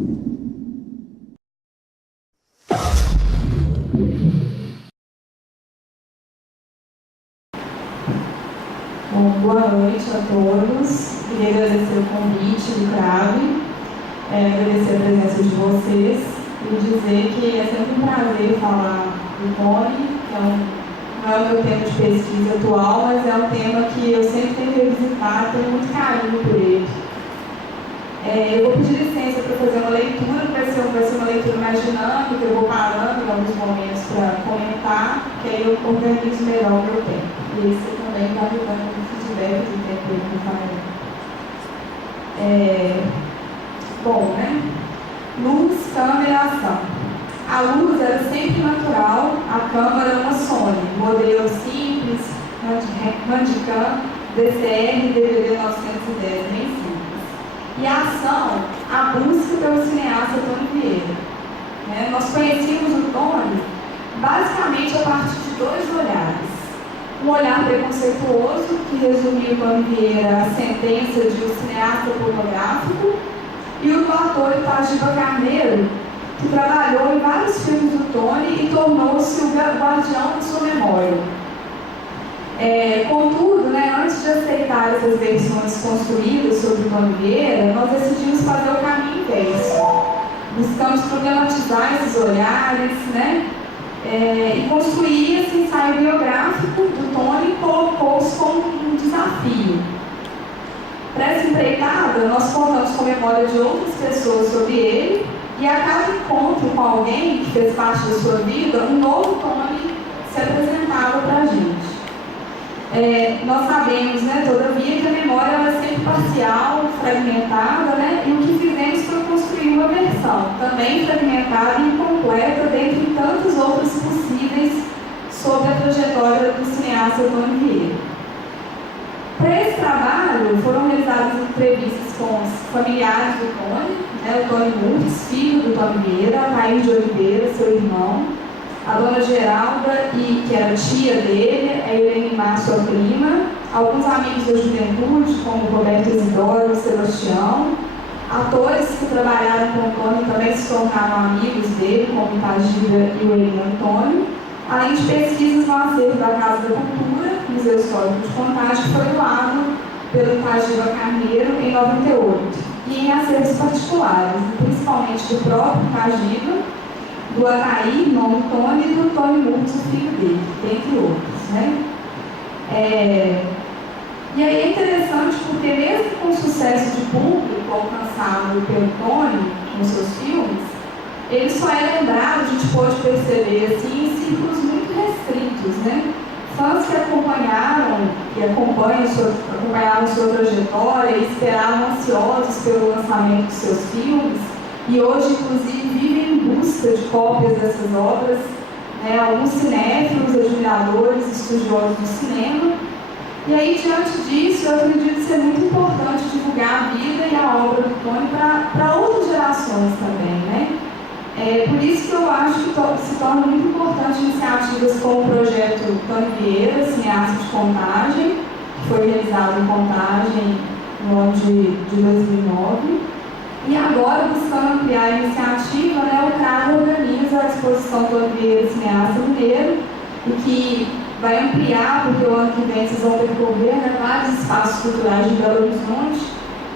Bom, boa noite a todos. Queria agradecer o convite do CRAVE, agradecer a presença de vocês e dizer que é sempre um prazer falar do Tony, que não é o meu tema de pesquisa atual, mas é um tema que eu sempre tenho revisitado, tenho muito carinho por ele. Eu vou pedir licença para fazer uma leitura, vai ser uma leitura mais dinâmica, eu vou parando em alguns momentos para comentar, que aí eu organizo melhor o meu tempo. E aí você também está me dando um feedback do tempo que eu falei. Bom, né? Luz, câmera e ação. A luz era sempre natural, a câmera uma Sony, modelo simples, Handicam, DCR, DVD 910, bem simples. E a ação, a busca pelo cineasta Tony Vieira. Nós conhecíamos o Tony basicamente a partir de dois olhares. Um olhar preconceituoso, que resumia o Tony Vieira a sentença de um cineasta pornográfico, e o do ator Itagiba Carneiro, que trabalhou em vários filmes do Tony e tornou-se o guardião de sua memória. Contudo, antes de aceitar essas versões construídas sobre o Tony Vieira, nós decidimos fazer o caminho inverso. Buscamos problematizar esses olhares, e construir esse ensaio biográfico do Tony e colocou-os como um desafio. Para essa empreitada, nós contamos com a memória de outras pessoas sobre ele, e a cada encontro com alguém que fez parte da sua vida, um novo Tony se apresentava para a gente. Nós sabemos, todavia, que a memória ela é sempre parcial, fragmentada, e o que fizemos foi construir uma versão, também fragmentada e incompleta, dentre tantas outras possíveis sobre a trajetória do cineasta Tony Vieira. Para esse trabalho, foram realizadas entrevistas com os familiares do Tony, o Tony Murtz, filho do Tony Vieira, a Thaís de Oliveira, seu irmão, a dona Geralda, que era tia dele, a Helene Mar, sua prima, alguns amigos da juventude, como Roberto Isidoro, Sebastião, atores que trabalharam com o Tony também se tornaram amigos dele, como Itagiba e o Eli Antônio, além de pesquisas no acervo da Casa da Cultura, Museu Histórico de Contagem, que foi doado pelo Itagiba Carneiro em 98, e em acervos particulares, principalmente do próprio Itagiba, do Ataí, irmão do Tony, e do Tony Murtz, o filho dele, entre outros. E aí é interessante porque mesmo com o sucesso de público alcançado pelo Tony nos seus filmes, ele só é lembrado, a gente pode perceber assim, em círculos muito restritos, Fãs que acompanharam e acompanharam sua trajetória e esperavam ansiosos pelo lançamento de seus filmes, e hoje, inclusive, vivem em busca de cópias dessas obras, alguns cinéfilos, admiradores, estudiosos do cinema. E aí, diante disso, eu acredito ser muito importante divulgar a vida e a obra do Tony para outras gerações também, Por isso que eu acho que se torna muito importante iniciativas como o projeto Tony Vieira, Cineasta de Contagem, que foi realizado em Contagem no ano de 2009. E agora, buscando ampliar a iniciativa, o CRAVE organiza a exposição Tony Vieira, Cineasta Mineiro, e que vai ampliar, porque o ano que vem vocês vão percorrer vários espaços culturais de Belo Horizonte,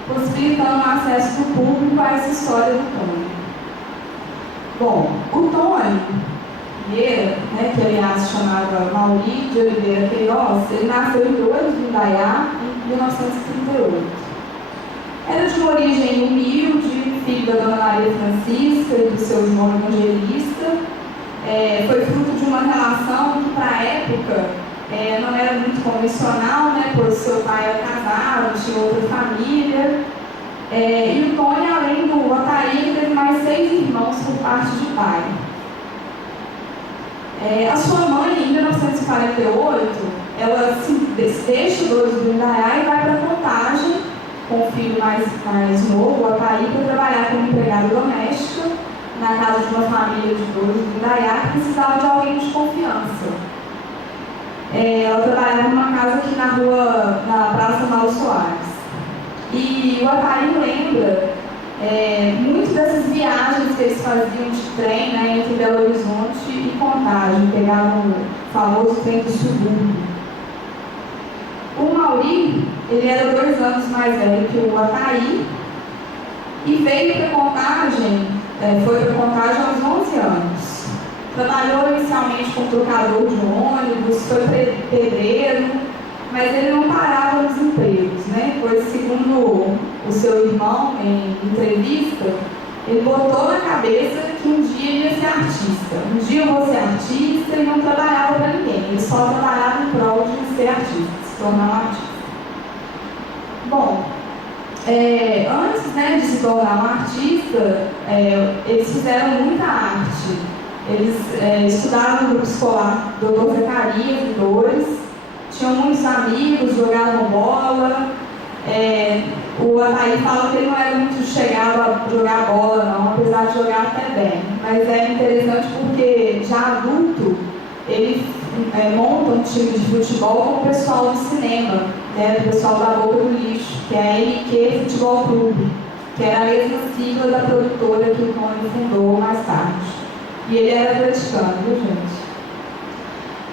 possibilitando o acesso do público a essa história do Tony. Bom, o Tony Vieira, que aliás se chamava Mauri de Oliveira Queiroz, ele nasceu em Loures do Indaiá em 1938. Era de uma origem humilde, filho da dona Maria Francisca e do seu irmão evangelista. Foi fruto de uma relação que, para a época, não era muito convencional, pois seu pai era casado, tinha outra família. E o Tony, além do Ataí, teve mais 6 irmãos por parte de pai. A sua mãe, em 1948, ela se deixa do Indaiá e vai para Contagem, com o filho mais novo, o Ataí, para trabalhar como empregada doméstica na casa de uma família de Loures do Indaiá que precisava de alguém de confiança. Ela trabalhava numa casa aqui na Praça Mauro Soares. E o Ataí lembra muito dessas viagens viagens que eles faziam de trem, né, entre Belo Horizonte e Contagem, pegavam o famoso trem do subúrbio. O Mauri, ele era 2 anos mais velho que o Ataí e veio para Contagem, foi para Contagem aos 11 anos. Trabalhou inicialmente como trocador de ônibus, foi pedreiro, mas ele não parava nos empregos, né? Pois, segundo o seu irmão, em entrevista, ele botou na cabeça que um dia ele ia ser artista. Um dia eu vou ser artista, e não trabalhava para ninguém, ele só trabalhava em prol de ser artista, se tornar um artista. Bom, antes, né, de se tornar um artista, eles fizeram muita arte. Eles estudaram no grupo escolar Dr. Zacarias e Dores, tinham muitos amigos, jogavam bola. O Ataí fala que ele não era muito chegado a jogar bola, não, apesar de jogar até bem. Mas é interessante porque, já adulto, ele monta um time de futebol com o pessoal do cinema, né, o pessoal da Boca do Lixo, que é a NQ Futebol Clube, que era a mesma sigla da produtora que o Tony fundou mais tarde. E ele era atleticano, viu, gente?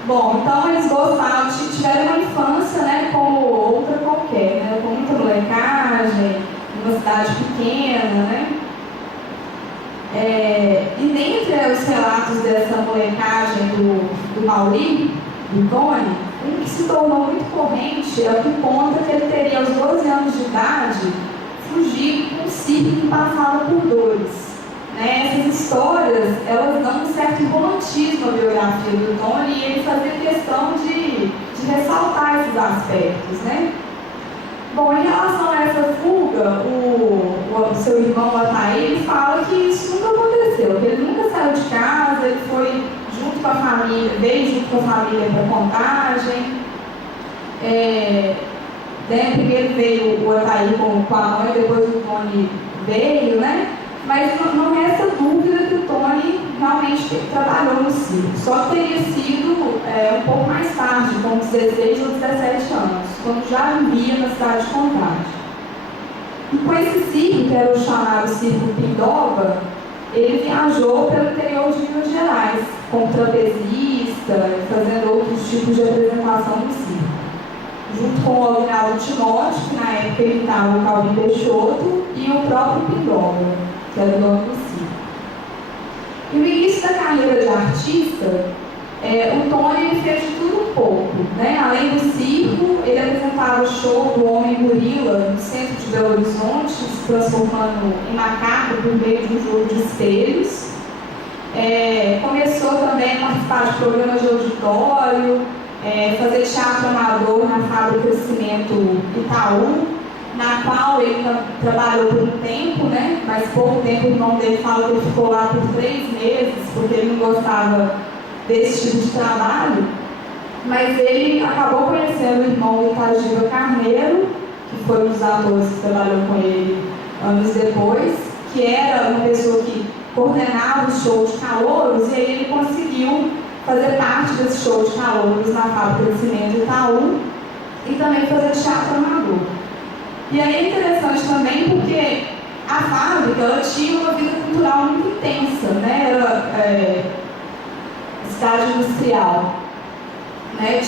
Bom, então eles gostavam, tiveram uma infância, né, como outra qualquer, né, com muita molecagem, uma cidade pequena, né? E dentre os relatos dessa molecagem do Mauri, do Tony, um que se tornou muito corrente é o que conta que ele teria, aos 12 anos de idade, fugido com um circo que passava por Dores. Essas histórias, elas dão um certo romantismo à biografia do Tony e ele fazia questão de ressaltar esses aspectos, né? Bom, em relação a essa fuga, o seu irmão Ataí, ele fala que isso nunca aconteceu, que ele nunca saiu de casa, ele foi junto com a família, veio junto com a família para Contagem. Primeiro veio o Ataí com a mãe, depois o Tony veio, né? Mas não resta dúvida que o Tony realmente trabalhou no circo. Só que teria sido um pouco mais tarde, com 16 ou 17 anos, quando já vivia na cidade de Contagem. E com esse circo, que era o chamado Circo Pindoba, ele viajou pelo interior de Minas Gerais, como trapezista, fazendo outros tipos de apresentação do circo. Junto com o Aguinaldo Timóteo, que na época imitava o Calvin Peixoto, e o próprio Pindoba, que era o dono do circo. E no início da carreira de artista, o Tony ele fez de tudo um pouco, né? Além do circo, ele apresentava o show do Homem Gorila no centro de Belo Horizonte, se transformando em macaco por meio de um jogo de espelhos. Começou também a participar de programas de auditório, fazer teatro amador na Fábrica Cimento Itaú, na qual ele trabalhou por um tempo, né? Mas pouco tempo. O irmão dele fala que ele ficou lá por 3 meses, porque ele não gostava desse tipo de trabalho. Mas ele acabou conhecendo o irmão Itagiba Carneiro, que foi um dos atores que trabalhou com ele anos depois, que era uma pessoa que coordenava o show de calouros, e aí ele conseguiu fazer parte desse show de calouros na Fábrica de Cimento Itaú e também fazer teatro amador. E aí é interessante também porque a fábrica ela tinha uma vida cultural muito intensa, né? Era cidade industrial, né?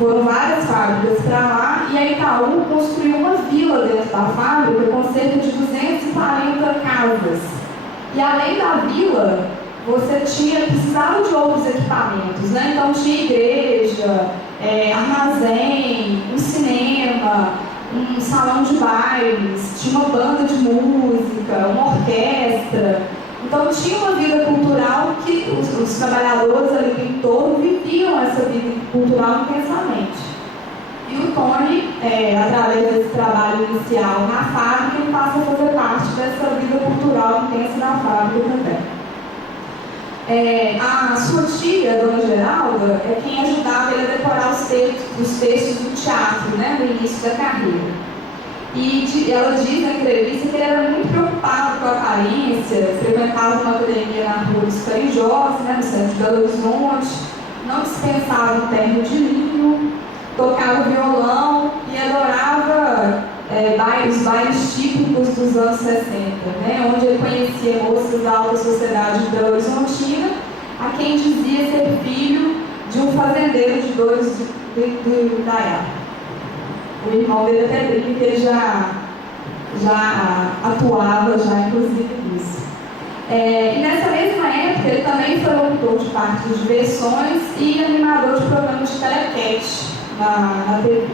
Foram várias fábricas para lá e a Itaú construiu uma vila dentro da fábrica com cerca de 240 casas. E além da vila, você precisava de outros equipamentos, né? Então tinha igreja, armazém, um cinema, um salão de bailes, tinha uma banda de música, uma orquestra. Então tinha uma vida cultural que os trabalhadores ali do entorno viviam essa vida cultural intensamente. E o Tony, através desse trabalho inicial na fábrica, ele passa a fazer parte dessa vida cultural intensa na fábrica também. A sua tia, a dona Geralda, é quem ajudava ele a decorar os textos do teatro, né, no início da carreira. E ela diz na entrevista que ele era muito preocupado com a aparência, frequentava uma academia na Rua dos Carijós, né, no centro de Belo Horizonte, não dispensava um terno de linho, tocava violão e adorava os bailes típicos dos anos 60, né, onde ele conhecia moças da alta quem dizia ser filho de um fazendeiro de Dores do Indaiá. O irmão dele até brinca que ele já atuava, inclusive, nisso. E nessa mesma época, ele também foi locutor de parques de diversões e animador de programas de telequete na TV.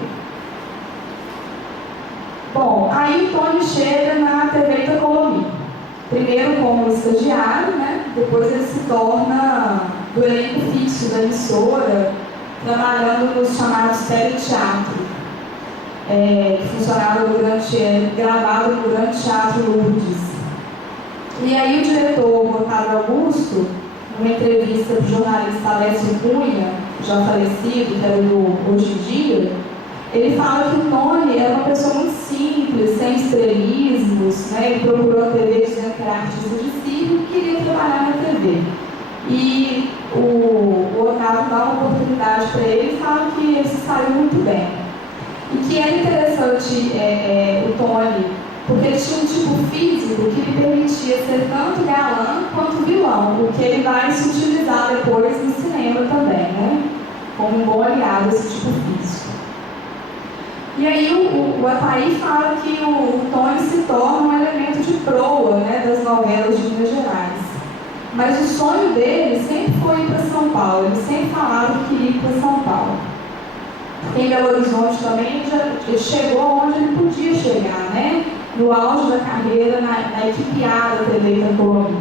Bom, aí o Tony chega na TV Itacolomi. Primeiro como estagiário, né? Depois ele se torna do elenco fixo da emissora, trabalhando nos chamados teleteatro, que funcionava gravado durante o Teatro Lourdes. E aí o diretor, Otávio Augusto, numa entrevista para o jornalista Alessio Cunha, já falecido, que era do Hoje em Dia, ele fala que o Tony era uma pessoa muito simples, sem estrelismos, né? Ele procurou a TV dizendo que era artista de circo e queria trabalhar na TV. E o Otávio dá uma oportunidade para ele e fala que ele se saiu muito bem. E que era interessante o Tony, porque ele tinha um tipo físico que lhe permitia ser tanto galã quanto vilão, o que ele vai se utilizar depois no cinema também, né? Como um bom aliado a esse tipo físico. E aí o Ataí fala que o Tony se torna um elemento de proa, né, das novelas de Minas Gerais. Mas o sonho dele sempre foi ir para São Paulo, ele sempre falava que queria ir para São Paulo. Em Belo Horizonte também ele chegou onde ele podia chegar, né? No auge da carreira na equipe A da TV Itacolomi.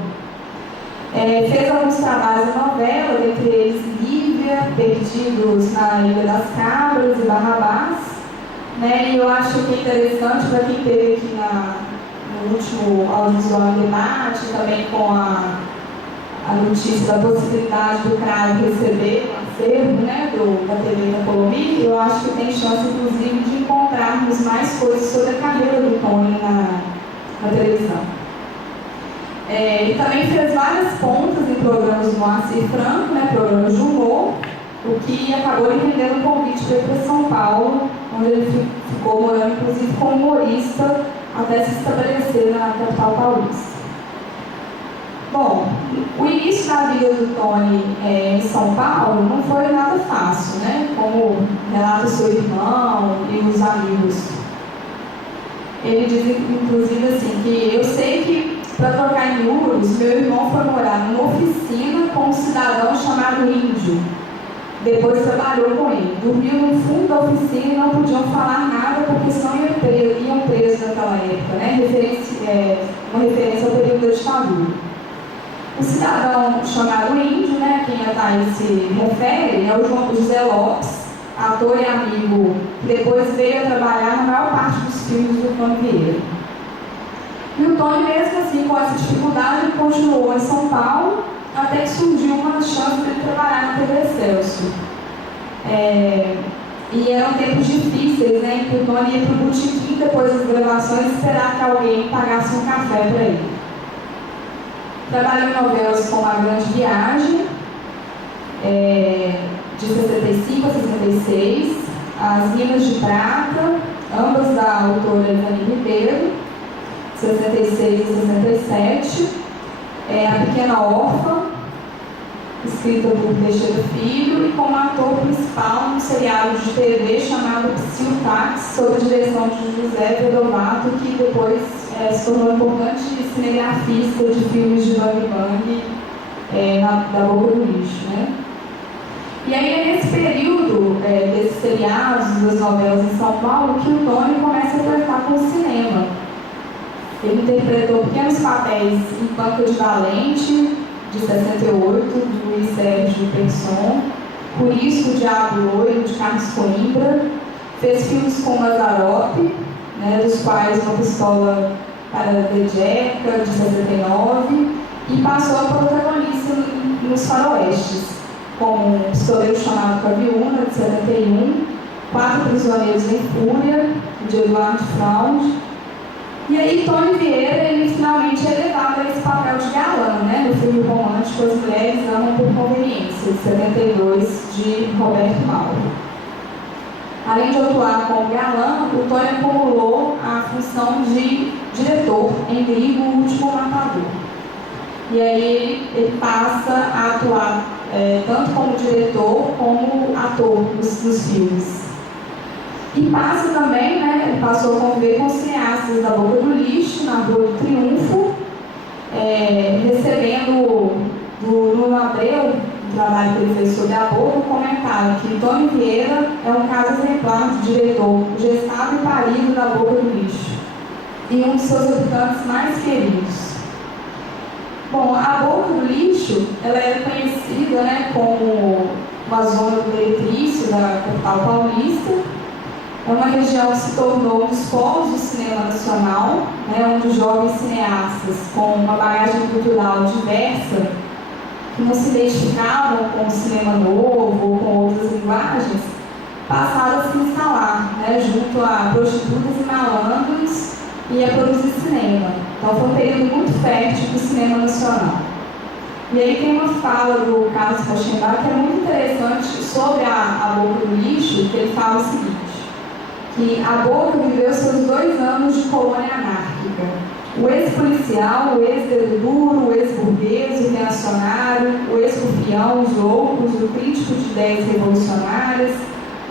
Fez alguns trabalhos na novela, entre eles Lívia, Perdidos na Ilha das Cabras e Barrabás. Né? E eu acho que é interessante para quem esteve aqui no último audiovisual debate, também com a notícia da possibilidade do CRAS receber um acervo, né, da TV Itacolomi. Eu acho que tem chance, inclusive, de encontrarmos mais coisas sobre a carreira do Tony na televisão. Ele também fez várias pontas em programas do Moacir Franco, né, programas de humor, o que acabou lhe rendendo um convite para ir para São Paulo, onde ele ficou morando, inclusive, como humorista, até se estabelecer na capital paulista. Bom, o início da vida do Tony em São Paulo não foi nada fácil, né? Como relata seu irmão e os amigos. Ele diz, inclusive, assim, que eu sei que, para trocar em números, meu irmão foi morar numa oficina com um cidadão chamado Índio. Depois trabalhou com ele. Dormiu no fundo da oficina e não podiam falar nada porque senão iam presos naquela época, né? Uma referência ao período da ditadura. O cidadão chamado Índio, né, a quem a Thaís se refere, é o João José Lopes, ator e amigo, que depois veio a trabalhar na maior parte dos filmes do Tony Vieira. E o Tony, mesmo assim, com essa dificuldade, continuou em São Paulo, até que surgiu uma chance de ele trabalhar na TV Excelsior. E eram tempos difíceis, né, em que o Tony ia para o botequim depois das gravações esperar que alguém pagasse um café para ele. Trabalhou em novelas como A Grande Viagem, de 65 a 66, As Minas de Prata, ambas da autora Eliane Ribeiro, 66 e 67, A Pequena Órfã, escrita por Teixeira Filho, e como ator principal num seriado de TV chamado Psyu Taxi, sob a direção de José Vedovato, que depois se tornou importante cinegrafista de filmes de Bang Bang da Boca do Lixo, né? E aí é nesse período desses seriados, das novelas em São Paulo, que o Tony começa a flertar com o cinema. Ele interpretou pequenos papéis em Banca de Valente, de 68, de Luiz Sérgio Persson, Por Isso, O Diabo Loiro, de Carlos Coimbra, fez filmes com Mazzaropi, né, dos quais Uma Pistola para The Jeca, de 69, e passou a protagonista nos faroestes, como Um Pistoleiro Chamado Caviuna, de 71, Quatro Prisioneiros em Fúria, de Eduardo Fraud. E aí Tony Vieira, ele finalmente é levado a esse papel de galã, né, no filme romântico As Mulheres Amam por Conveniência, de 72, de Roberto Mauro. Além de atuar como galã, o Tony acumulou a função de diretor em Grigo, O Último Matador. E aí ele passa a atuar tanto como diretor como ator dos filmes. E passa também, né, ele passou a conviver com cineastas da Boca do Lixo, na Rua do Triunfo, recebendo do Nuno Abreu, um trabalho que ele fez sobre a Boca, um comentário que Tony Vieira é um caso exemplar de diretor, gestado e parido da Boca do Lixo, e um dos seus habitantes mais queridos. Bom, a Boca do Lixo, ela era conhecida, né, como uma zona do Meretrício da capital paulista. É uma região que se tornou um dos polos do cinema nacional, né, onde jovens cineastas com uma bagagem cultural diversa, que não se identificavam com o cinema novo ou com outras linguagens, passaram a se instalar, né, junto a prostitutas e malandros e a produzir cinema. Então foi um período muito fértil do cinema nacional. E aí tem uma fala do Carlos Rauschenbach que é muito interessante sobre a Boca do Lixo, que ele fala o seguinte, que a Boca viveu seus 2 anos de colônia anárquica. O ex-policial, o ex-dedo duro, o ex-burguês, o reacionário, o ex-rufião, os loucos, o crítico de ideias revolucionárias,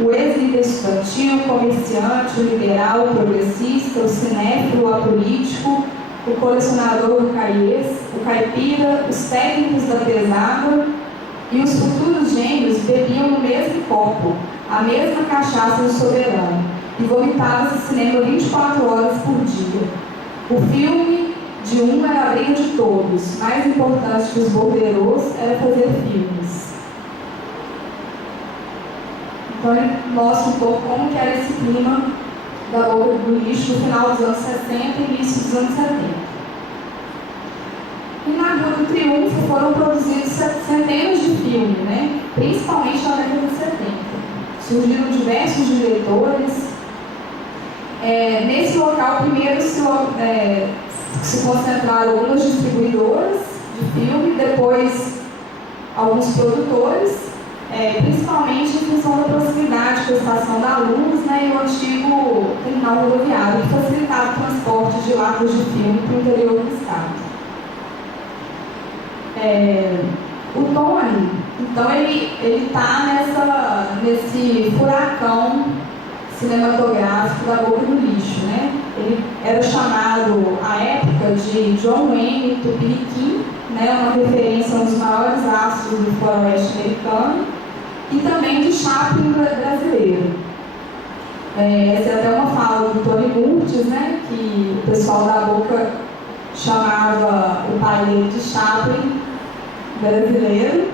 o ex-líder estudantil, o comerciante, o liberal, o progressista, o cinéfilo, o apolítico, o colecionador do caiês, o caipira, os técnicos da pesada e os futuros gênios bebiam no mesmo copo, a mesma cachaça do soberano, e vomitavam-se cinema 24 horas por dia. O filme de um era a briga de todos, mais importante que os borderôs era fazer filmes. Então ele mostra um pouco como que era esse clima da Boca do Lixo no final dos anos 60 e início dos anos 70. E na Rua do Triunfo foram produzidos centenas de filmes, né? Principalmente na década de 70. Surgiram diversos diretores. Nesse local, primeiro se concentraram algumas distribuidoras de filme, depois alguns produtores, principalmente em função da proximidade com a Estação da Luz, né, e o antigo terminal rodoviário, que facilitava o transporte de latas de filme para o interior do estado. O Tony, então, ele está nesse furacão cinematográfico da Boca do Lixo, né? Ele era chamado, à época, de John Wayne Tupiniquim, né? Uma referência a um dos maiores astros do faroeste americano, e também de Chaplin brasileiro. Essa é até uma fala do Tony Curtis, né? Que o pessoal da Boca chamava o pai dele de Chaplin brasileiro,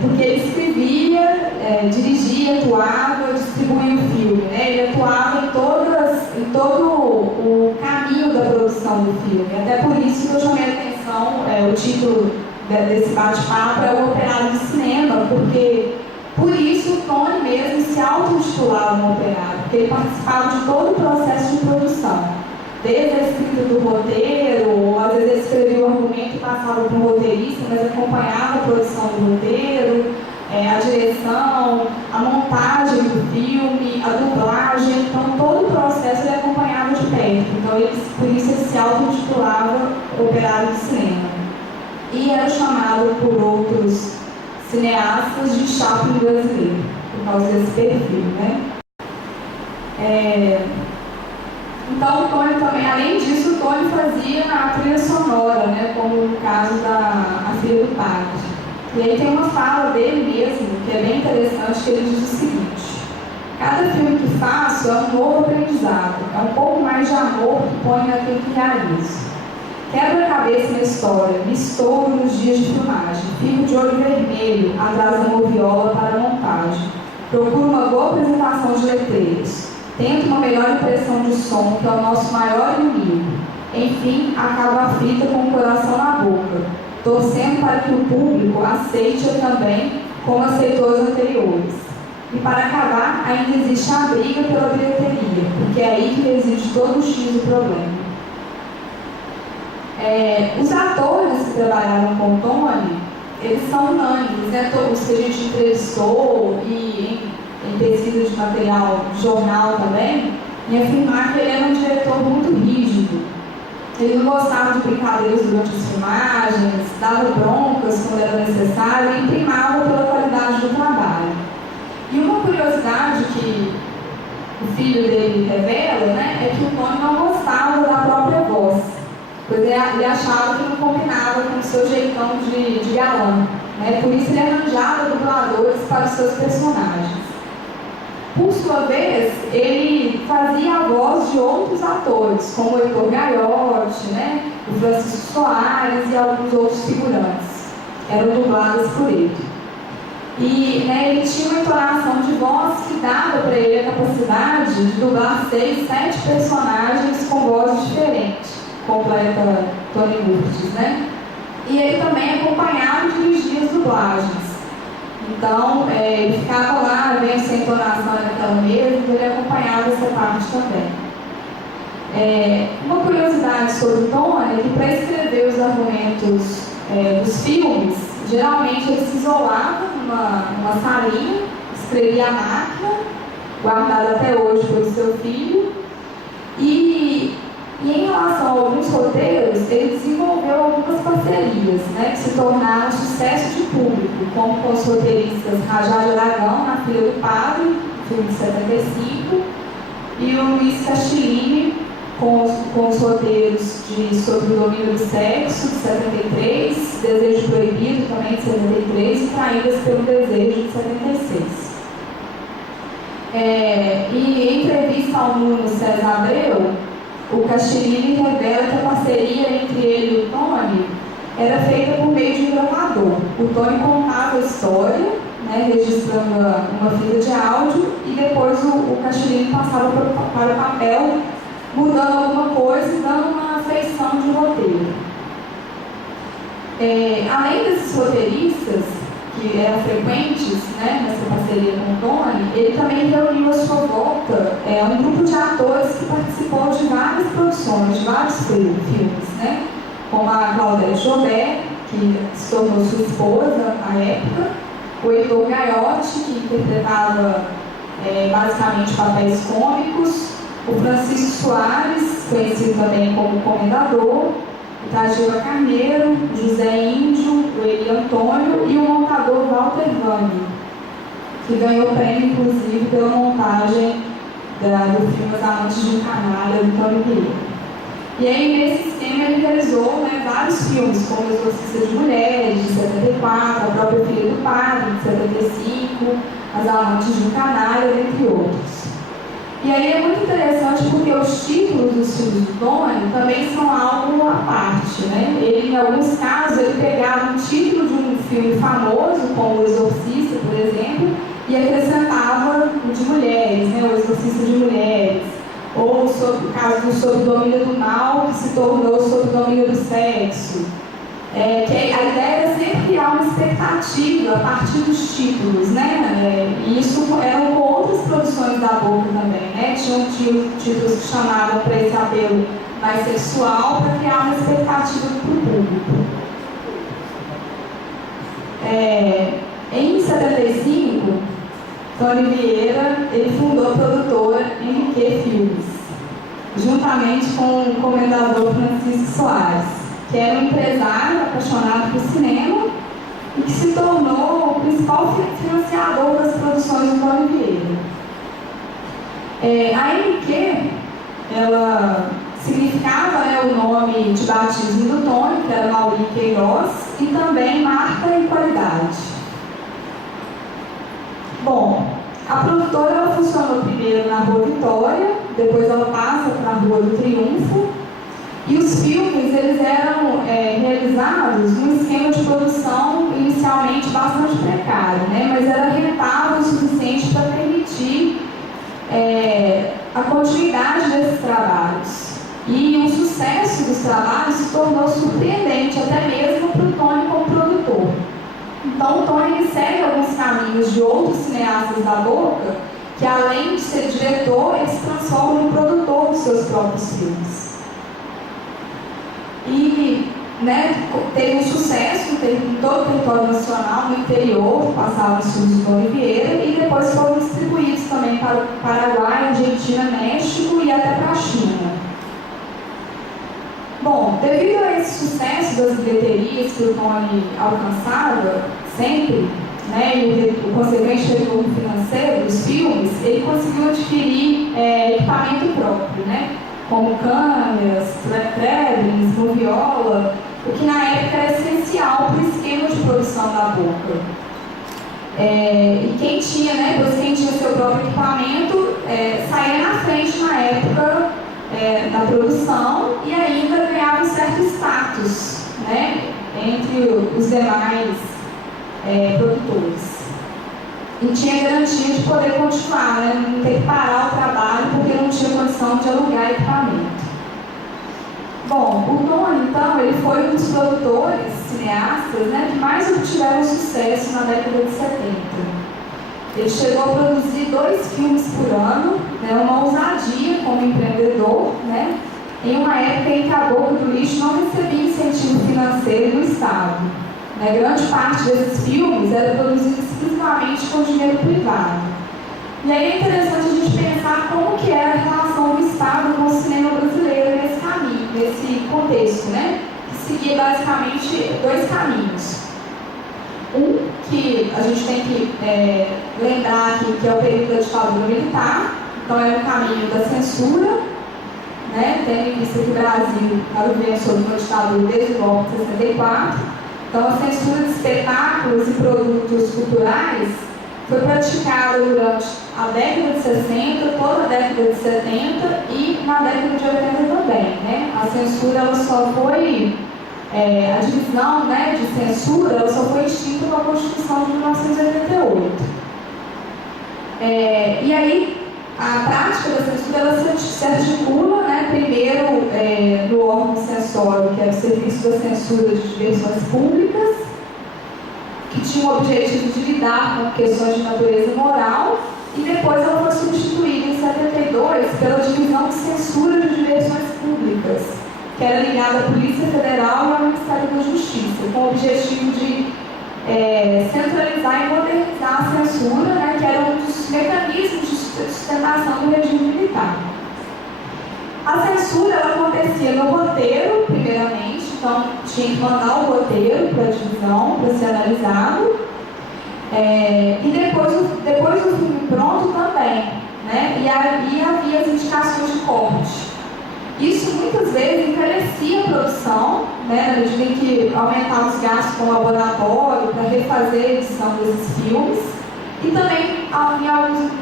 porque ele escrevia, dirigia, atuava, distribuía o filme, né? Ele atuava em todo o caminho da produção do filme. Até por isso que eu chamei a atenção, o título desse bate-papo é o Operário de Cinema, porque por isso o Tony mesmo se auto-intitulava um operário, porque ele participava de todo o processo de produção. Desde a escrita do roteiro, ou às vezes ele escrevia o argumento e passava para um roteirista, mas acompanhava a produção do roteiro, a direção, a montagem do filme, a dublagem. Então todo o processo ele acompanhava de perto. Então por isso ele se auto-intitulava operário de cinema. E era chamado por outros cineastas de Chaplin brasileiro, por causa desse perfil, né? Então o Tony também, além disso, o Tony fazia a trilha sonora, né, como no caso da A Filha do Padre. E aí tem uma fala dele mesmo, que é bem interessante, que ele diz o seguinte: cada filme que faço é um novo aprendizado, é um pouco mais de amor que põe naquilo que realizo. Quebro a cabeça na história, me estouro nos dias de filmagem, fico de olho vermelho atrás da moviola para a montagem, procuro uma boa apresentação de letreiros, tento uma melhor impressão de som, que é o nosso maior inimigo. Enfim, acabo aflita com o coração na boca, torcendo para que o público aceite-a também, como aceitou as anteriores. E para acabar, ainda existe a briga pela bilheteria, porque é aí que reside todo o X do problema. Os atores que trabalharam com o Tony, eles são unânimes, né? Todos que a gente entrevistou e em pesquisa de material de jornal também, em afirmar que ele era um diretor muito rígido. Ele não gostava de brincadeiras durante as filmagens, dava broncas quando era necessário e primava pela qualidade do trabalho. E uma curiosidade que o filho dele revela, né, é que o Tony não gostava da própria voz, pois ele achava que não combinava com o seu jeitão de galã, né, por isso ele arranjava dubladores para os seus personagens. Por sua vez, ele fazia a voz de outros atores, como o Heitor Gaiotti, né, o Francisco Soares e alguns outros figurantes, eram dubladas por ele. E né, ele tinha uma entonação de voz que dava para ele a capacidade de dublar 6, 7 personagens com vozes diferentes, completa Tony Curtis, né? E ele também acompanhava e dirigia as dublagens. Então, ele ficava lá, vendo se a entonação era aquela mesma, ele acompanhava essa parte também. Uma curiosidade sobre o Tony é que para escrever os argumentos dos filmes, geralmente ele se isolava numa salinha, escrevia a máquina, guardada até hoje pelo seu filho, e em relação a alguns roteiros, ele desenvolveu algumas parcerias, né, que se tornaram sucesso de público, como com os roteiristas Rajá Aragão, na Filha do Padre, filme de 75, e o Luiz Castillini, com os roteiros Sobre o Domínio do Sexo, de 73, Desejo Proibido, também de 73, e Traídas pelo Desejo, de 76. E em entrevista ao Nuno César Abreu, o Castillini revela que a parceria entre ele e o Tony era feita por meio de um gravador. O Tony contava a história, né, registrando uma fita de áudio, e depois o Castillini passava para o papel, mudando alguma coisa e dando uma feição de roteiro. Além desses roteiristas, que eram frequentes, né, nessa parceria com o Tony, ele também reuniu à sua volta um grupo de atores que participou de várias produções, de vários filmes, né, como a Claudette Jobert, que se tornou sua esposa à época, o Heitor Gaiotti, que interpretava basicamente papéis cômicos, o Francisco Soares, conhecido também como Comendador, o Tadeu Carneiro, o José Índio, o Eli Antônio e o montador Walter Wang, que ganhou prêmio, inclusive, pela montagem do filme Os Amantes de um Canalha, do Tony Vieira. E aí, nesse esquema, ele realizou vários filmes, como Os Exorcistas de Mulheres, de 74, A Própria Filha do Padre, de 75, As Amantes de um Canalha, entre outros. E aí é muito interessante porque os títulos dos filmes do Tony também são algo à parte, né? Ele, em alguns casos, ele pegava um título de um filme famoso, como O Exorcista, por exemplo, e acrescentava o de mulheres, né? O Exorcista de Mulheres. Ou o caso do Sob o Domínio do Mal, que se tornou Sob o Domínio do Sexo. Que a ideia era sempre criar uma expectativa a partir dos títulos, né? E isso eram com outras produções da Boca também, né? Tinham títulos que chamavam para esse apelo mais sexual, para criar uma expectativa para o público. Em 75, Tony Vieira ele fundou a produtora Henrique Filmes, juntamente com o comendador Francisco Soares, que era um empresário apaixonado por cinema e que se tornou o principal financiador das produções do Tony Vieira. A Henrique, ela significava o nome de batismo do Tony, que era Mauri Queiroz, e também marca e qualidade. Bom, a produtora ela funcionou primeiro na Rua Vitória, depois ela passa para a Rua do Triunfo, e os filmes eles eram realizados num esquema de produção inicialmente bastante precário, né? Mas era rentável o suficiente para permitir a continuidade desses trabalhos. E o sucesso dos trabalhos se tornou surpreendente, até mesmo para o Tony como produtor. Então o Tony segue alguns caminhos de outros cineastas da Boca, que além de ser diretor, ele se transforma no produtor dos seus próprios filmes. E teve um sucesso em todo o território nacional, no interior, passavam os filmes do Tony Vieira, e depois foram distribuídos também para o Paraguai, Argentina, México e até para a China. Bom, devido a esse sucesso das bilheterias que o Tony alcançava sempre, né, e o consequente retorno financeiro dos filmes, ele conseguiu adquirir equipamento próprio, né, como câmeras, trailers, moviola, o que na época era essencial para o esquema de produção da Boca. E quem tinha, né, pois quem tinha seu próprio equipamento, saía na frente na época da produção e ainda ganhava um certo status, né, entre os demais produtores. E tinha garantia de poder continuar, né, não ter que parar o trabalho porque não tinha condição de alugar equipamento. Bom, o Tony, então, ele foi um dos produtores, cineastas, né, que mais obtiveram sucesso na década de 70. Ele chegou a produzir 2 filmes por ano, né, uma ousadia como empreendedor, né, em uma época em que a Boca do Lixo não recebia incentivo financeiro do Estado. Né, grande parte desses filmes era produzido exclusivamente com dinheiro privado. E aí é interessante a gente pensar como que era a relação do Estado com o cinema brasileiro nesse caminho, nesse contexto, né? Que seguia basicamente 2 caminhos. Um, que a gente tem que lembrar aqui, que é o período da ditadura militar, então era o caminho da censura, né? Tendo em vista que o Brasil estava vivendo sob uma ditadura desde o golpe de 64, então a censura de espetáculos e produtos culturais foi praticada durante a década de 60, toda a década de 70 e na década de 80 também, né? A censura ela só foi, a divisão, né, de censura ela só foi extinta com a Constituição de 1988. E aí a prática da censura ela se articula, né, primeiro no órgão censório, que é o Serviço da Censura de Diversões Públicas, que tinha o objetivo de lidar com questões de natureza moral, e depois ela foi substituída em 72 pela Divisão de Censura de Diversões Públicas, que era ligada à Polícia Federal e ao Ministério da Justiça, com o objetivo de centralizar e modernizar a censura, né, que era um dos mecanismos de sustentação do regime militar. A censura ela acontecia no roteiro, primeiramente, então tinha que mandar o roteiro para a divisão para ser analisado, e depois do filme pronto também, né? E havia as indicações de corte. Isso muitas vezes encarecia a produção, né, na medida em que aumentava os gastos com o laboratório para refazer a edição desses filmes, e também, em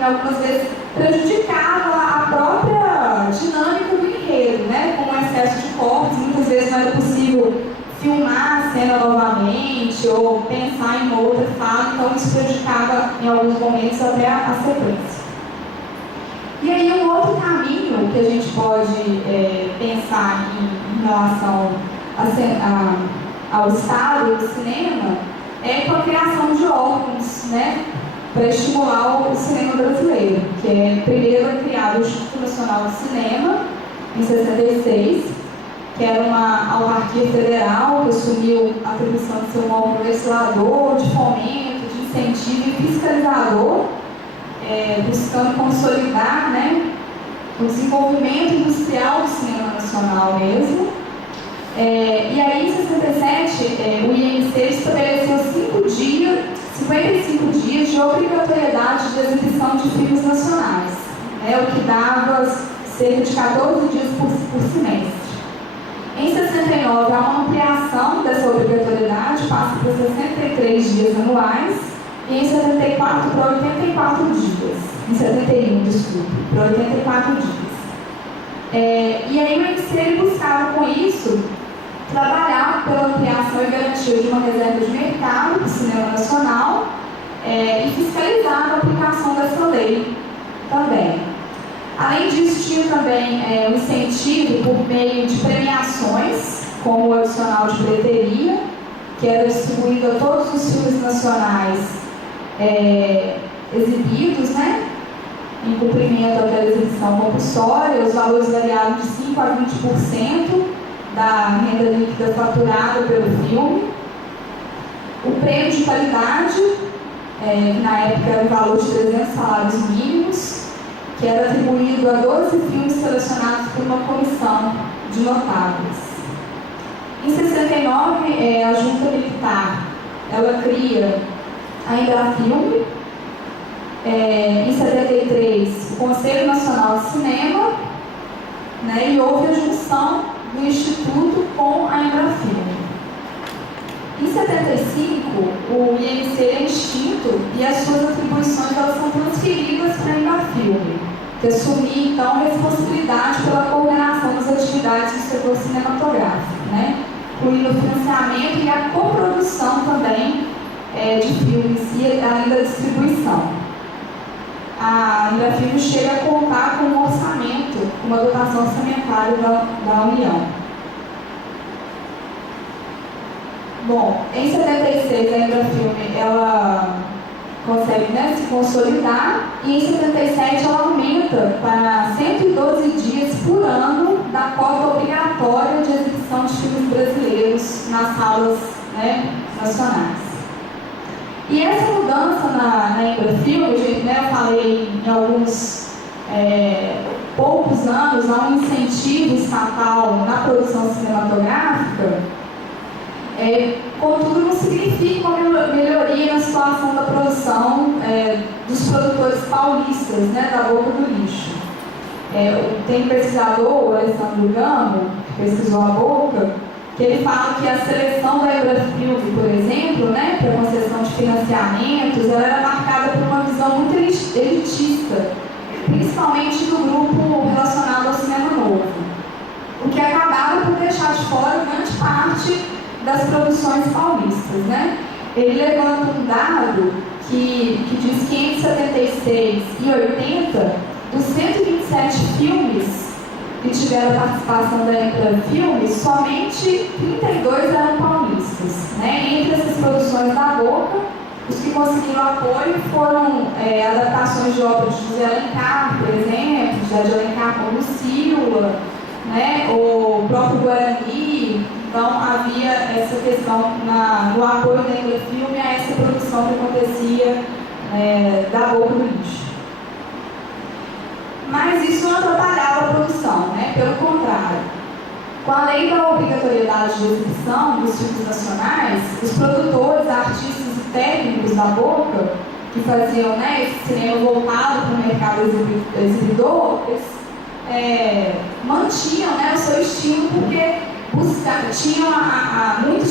algumas vezes, prejudicava a própria dinâmica do enredo, né, com o excesso de cortes. Muitas vezes não era possível filmar a cena novamente ou pensar em outra fala, então isso prejudicava em alguns momentos até a sequência. E aí um outro caminho que a gente pode pensar em relação ao Estado do cinema é com a criação de órgãos, né, para estimular o cinema brasileiro, que primeiro criado o Instituto Nacional de Cinema, em 66, que era uma autarquia federal que assumiu a atribuição de ser um órgão legislador, de fomento, de incentivo e fiscalizador, buscando consolidar, né, o desenvolvimento industrial do cinema nacional mesmo. E aí, em 67, o INC estabeleceu 55 dias de obrigatoriedade de exibição de filmes nacionais, né, o que dava cerca de 14 dias por semestre. Em 69, há uma ampliação dessa obrigatoriedade, passa para 63 dias anuais, e em 74 para 84 dias. Em 71, desculpe, para 84 dias. E aí o INC buscava com isso trabalhar pela ampliação e garantia de uma reserva de mercado do cinema nacional e fiscalizar a aplicação dessa lei também. Além disso, tinha também um incentivo por meio de premiações, como o adicional de bilheteria, que era distribuído a todos os filmes nacionais exibidos, né, em cumprimento àquela exibição compulsória. Os valores variavam de 5% a 20% da renda líquida faturada pelo filme. O prêmio de qualidade, que na época era o valor de 300 salários mínimos, que era atribuído a 12 filmes selecionados por uma comissão de notáveis. 69, a junta militar, ela cria a Embrafilme. Em 73, o Conselho Nacional de Cinema, né, e houve a junção do Instituto com a Embrafilme. Em 75, o INC é extinto e as suas atribuições elas são transferidas para a Embrafilme, que assumia então a responsabilidade pela coordenação das atividades do setor cinematográfico, né, incluindo o financiamento e a coprodução também de filmes e ainda a distribuição. A Embrafilme chega a contar com um orçamento, uma dotação orçamentária da União. Bom, em 76 a Embrafilme ela consegue, né, se consolidar e em 77 ela aumenta para 112 dias por ano da cota obrigatória de exibição de filmes brasileiros nas salas, né, nacionais. E essa mudança na Embrafilme, gente, né, eu falei em alguns poucos anos, há um incentivo estatal na produção cinematográfica, contudo não significa uma melhoria na situação da produção dos produtores paulistas, né, da boca do lixo. Tem um pesquisador, o Alessandro Gamo, que pesquisou a boca, que ele fala que a seleção da Embrafilme, por exemplo, né, para a concessão de financiamentos, ela era marcada por uma visão muito elitista, principalmente do grupo relacionado ao cinema novo, o que acabava por deixar de fora grande parte das produções paulistas, né? Ele levanta um dado que diz que entre 76 e 80, dos 127 filmes que tiveram participação da Embrafilme, somente 32 eram paulistas, né? Entre essas produções da Boca, os que conseguiram apoio foram adaptações de obras de José Alencar, por exemplo, de Alencar com Lucila, né? O próprio Guarani. Então havia essa questão no apoio da Embrafilme a essa produção que acontecia da boca do lixo. Mas isso não atrapalhava a produção, né? Pelo contrário. Com a lei da obrigatoriedade de exibição dos filmes nacionais, os produtores, artistas e técnicos da boca, que faziam, né, esse cinema voltado para o mercado exibidor, eles mantinham, né, o seu estilo, porque muitos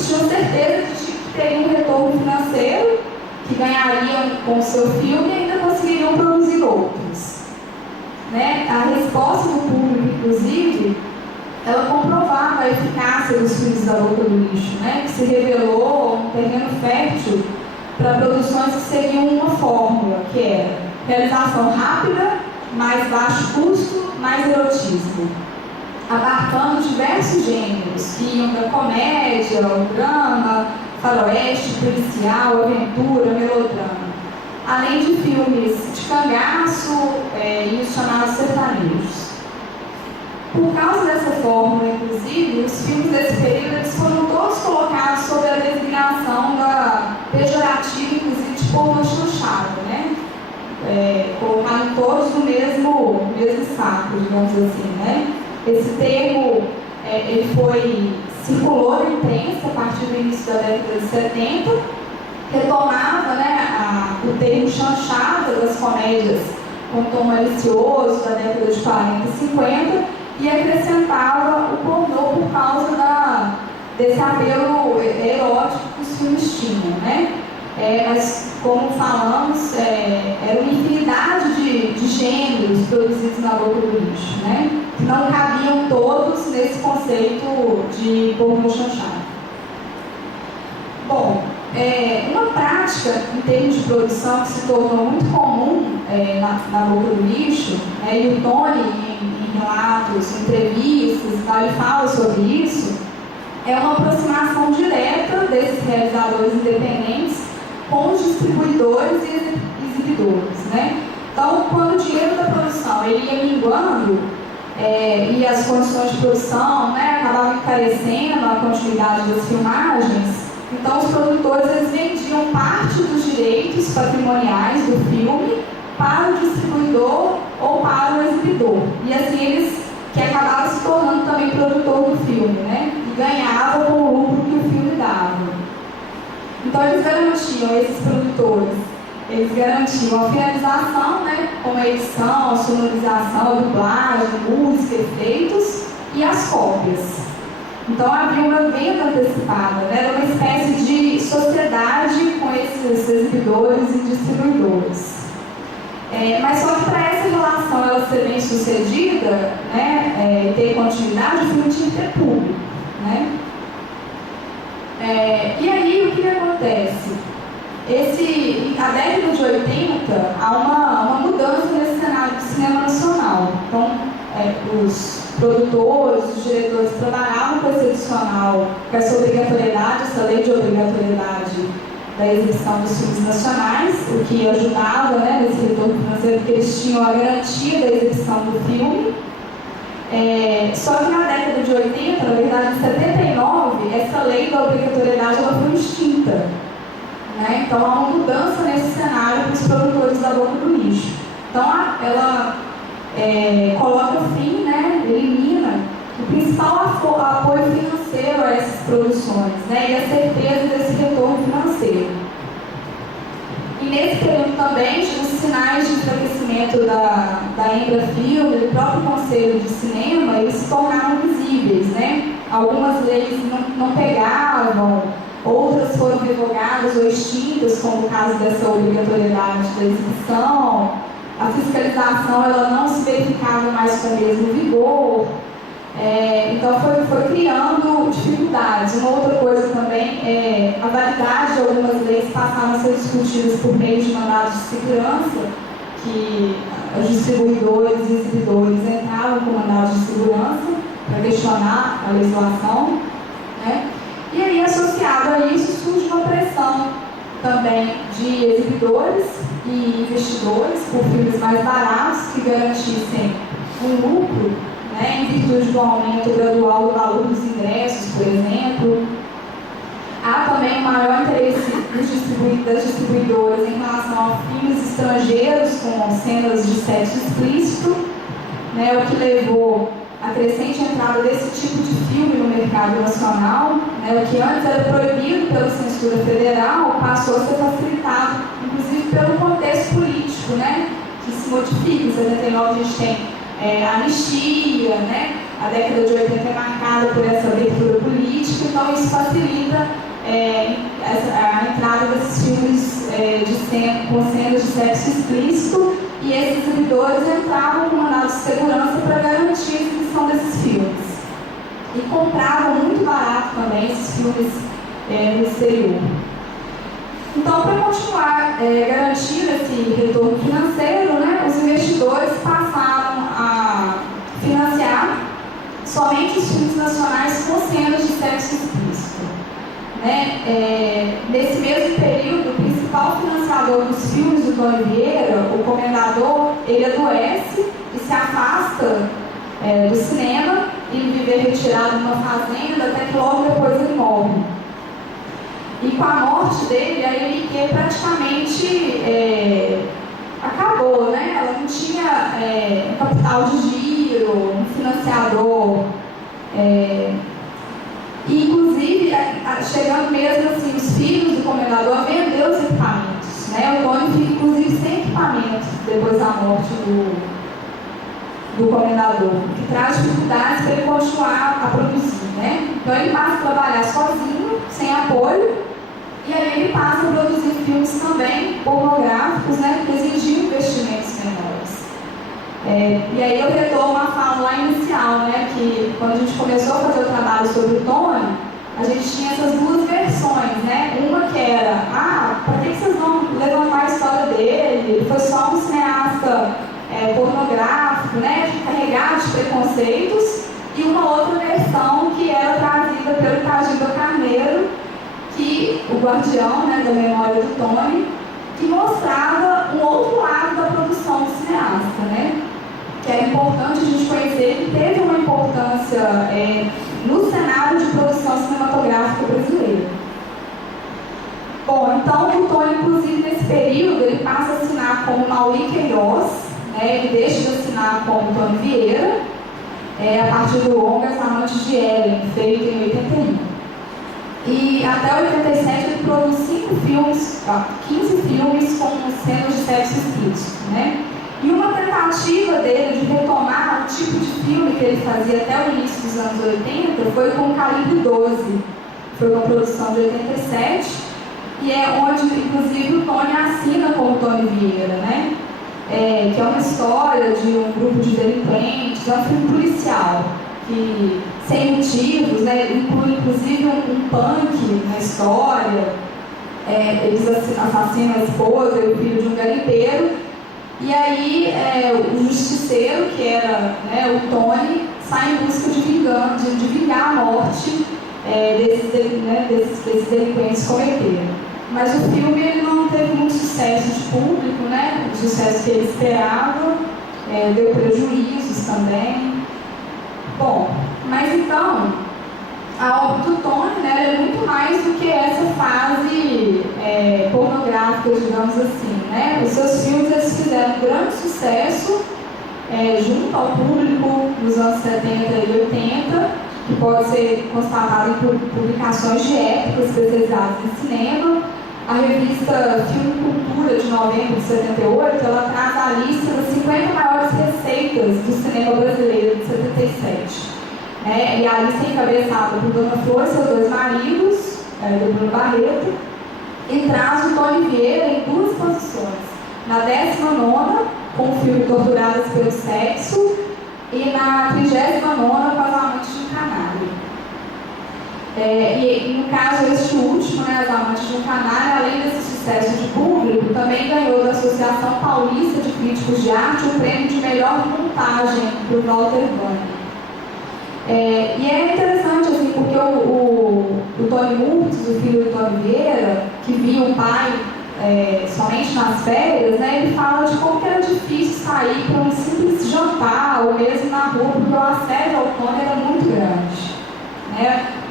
tinham certeza de que teriam um retorno financeiro, que ganhariam com o seu filme e ainda conseguiriam produzir outros. Né? A resposta do público, inclusive, ela comprovava a eficácia dos filmes da boca do lixo, né? Que se revelou um terreno fértil para produções que seguiam uma fórmula, que era realização rápida, mais baixo custo, mais erotismo, abarcando diversos gêneros, que iam da comédia, ao drama, faroeste, policial, aventura, melodrama, além de filmes de cangaço e os chamados sertanejos. Por causa dessa fórmula, inclusive, os filmes desse período eles foram todos colocados sob a designação da pejorativa, inclusive, de pornô chanchado, né? Colocando todos no mesmo saco, digamos assim, né? Esse termo ele circulou na imprensa a partir do início da década de 70, retomava, né, o termo chanchado das comédias com tom malicioso da década de 40 e 50 e acrescentava o pornô por causa desse apelo erótico que os filmes tinham, né? Mas, como falamos, era uma infinidade de gêneros produzidos na boca do lixo, né? Que não cabiam todos nesse conceito de pornô chanchado. Bom, uma prática em termos de produção que se tornou muito comum na boca do lixo, né, e o Tony, em relatos, em entrevistas, ele fala sobre isso, é uma aproximação direta desses realizadores independentes com os distribuidores e exibidores, né? Então, quando o dinheiro da produção ele ia minguando e as condições de produção, né, acabavam encarecendo a continuidade das filmagens, então os produtores eles vendiam parte dos direitos patrimoniais do filme para o distribuidor ou para o exibidor. E assim eles que acabavam se tornando também produtor do filme, né? E ganhavam com o lucro que o garantiam, esses produtores? Eles garantiam a finalização, né, como a edição, a sonorização, a dublagem, música, efeitos e as cópias. Então havia uma venda antecipada, né, era uma espécie de sociedade com esses exibidores e distribuidores. Mas só que para essa relação ela ser bem sucedida, né, e ter continuidade, o filme tinha que ter público, né? E aí o que acontece? A década de 80 há uma mudança nesse cenário do cinema nacional. Então os produtores, os diretores trabalhavam com esse adicional, com essa obrigatoriedade, essa lei de obrigatoriedade da exibição dos filmes nacionais, o que ajudava, né, nesse retorno financeiro, porque eles tinham a garantia da exibição do filme. Só que na década de 80, na verdade em 79, essa lei da obrigatoriedade ela foi extinta, né? Então há uma mudança nesse cenário para os produtores da boca do lixo. Então ela coloca fim, né, elimina o principal apoio financeiro a essas produções, né, e a certeza desse retorno financeiro. E nesse período também, os sinais de enfraquecimento da Embrafilme, do próprio Conselho de Cinema, eles se tornaram visíveis, né? Algumas leis não pegavam, outras foram revogadas ou extintas, como o caso dessa obrigatoriedade da exibição. A fiscalização ela não se verificava mais com o mesmo vigor. Então foi criando dificuldades. Uma outra coisa também é a validade de algumas leis passaram a ser discutidas por meio de mandados de segurança, que os distribuidores e exibidores entravam com mandados de segurança para questionar a legislação, né? E aí, associado a isso, surge uma pressão também de exibidores e investidores por filmes mais baratos que garantissem um lucro, né, em virtude do aumento gradual do valor dos ingressos, por exemplo. Há também um maior interesse das distribuidoras em relação a filmes estrangeiros com cenas de sexo explícito, né, o que levou à crescente entrada desse tipo de filme no mercado nacional, né, o que antes era proibido pela censura federal passou a ser facilitado, inclusive pelo contexto político, né, que se modifica. Em 79 a gente tem a anistia, né? A década de 80 é marcada por essa abertura política, então isso facilita a entrada desses filmes com cenas de sexo explícito, e esses exibidores entravam com mandados de segurança para garantir a exibição desses filmes. E compravam muito barato também esses filmes no exterior. Então, para continuar garantindo esse retorno financeiro, né, os investidores passaram a financiar somente os filmes nacionais com cenas de sexo explícito, né? Nesse mesmo período, o principal financiador dos filmes do Tony Vieira, o Comendador, ele adoece e se afasta do cinema e viver retirado numa fazenda até que logo depois ele morre. E com a morte dele, a MQ praticamente acabou, né? Ela não tinha capital de giro, um financiador. E, inclusive, chegando mesmo assim, os filhos do Comendador a vender os equipamentos, né? O Tony fica, inclusive, sem equipamento depois da morte do Comendador, que traz dificuldades para ele continuar a produzir, né? Então ele passa a trabalhar sozinho, sem apoio, e aí ele passa a produzir filmes também pornográficos, né, que exigiam investimentos menores. E aí eu retomo uma fala lá inicial, né, que quando a gente começou a fazer o trabalho sobre o Tony, a gente tinha essas duas versões, né? Uma que era, para que vocês vão levantar a história dele? Ele foi só um cineasta pornográfico, né, carregado de preconceitos. E uma outra versão que era trazida pelo Cagiba Carneiro, que o guardião, né, da memória do Tony, que mostrava um outro lado da produção do cineasta, né? Que era importante a gente conhecer, que teve uma importância no cenário de produção cinematográfica brasileira. Bom, então o Tony, inclusive, nesse período, ele passa a assinar como Mauri Queiroz, né? Ele deixa de assinar como Tony Vieira, a partir do longa As Amantes de Ellen, feito em 81. E até 87 ele produz 15 filmes com cenas de sexo explícito, né? E uma tentativa dele de retomar o tipo de filme que ele fazia até o início dos anos 80 foi com o Calibre 12. Foi uma produção de 87, e é onde, inclusive, o Tony assina com o Tony Vieira, né? Que é uma história de um grupo de delinquentes, é um filme policial, que, sem motivos, né, inclui inclusive um punk na história. Eles assassinam a esposa e o filho de um garimpeiro, e aí o justiceiro, que era, né, o Tony, sai em busca de vingar a morte desses delinquentes cometeram. Mas o filme ele não teve muito sucesso de público, né? O sucesso que ele esperava, deu prejuízos também. Bom, mas então, a obra do Tony, né, é muito mais do que essa fase pornográfica, digamos assim, né? Os seus filmes eles fizeram grande sucesso junto ao público nos anos 70 e 80, que pode ser constatado em publicações de época especializadas em cinema. A revista Filme e Cultura, de novembro de 78, ela traz a lista das 50 maiores receitas do cinema brasileiro de 77. E a lista é encabeçada por Dona Flor e seus dois maridos, do Bruno Barreto, e traz o Tony Vieira em duas posições. Na 19ª, com o filme Torturadas pelo Sexo, e na 39ª, com As Amantes de um Canário. E no caso, este último, né, As Amantes de um Canário, além desse sucesso de público, também ganhou da Associação Paulista de Críticos de Arte o prêmio de melhor montagem para o Walter Vane. E é interessante, assim, porque o Tony Murtos, o filho do Tony Vieira, que via o pai somente nas férias, né, ele fala de como que era difícil sair para um simples jantar ou mesmo na rua, porque o assédio ao Tony era muito grande.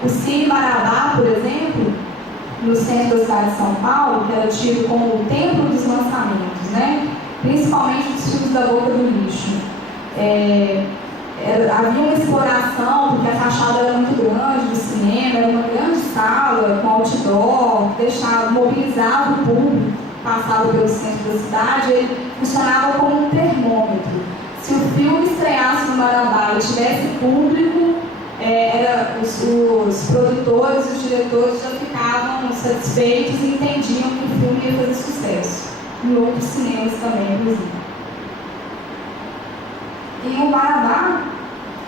O Cine Marabá, por exemplo, no centro da cidade de São Paulo, que era tido como o templo dos lançamentos, né? Principalmente dos filmes da Boca do Lixo. Havia uma exploração, porque a fachada era muito grande do cinema, era uma grande sala com outdoor, que mobilizava o público, passava pelo centro da cidade, ele funcionava como um termômetro. Se o filme estreasse no Marabá e tivesse público, os produtores e os diretores já ficavam satisfeitos e entendiam que o filme ia fazer sucesso. Em outros cinemas também, inclusive. E o Marabá,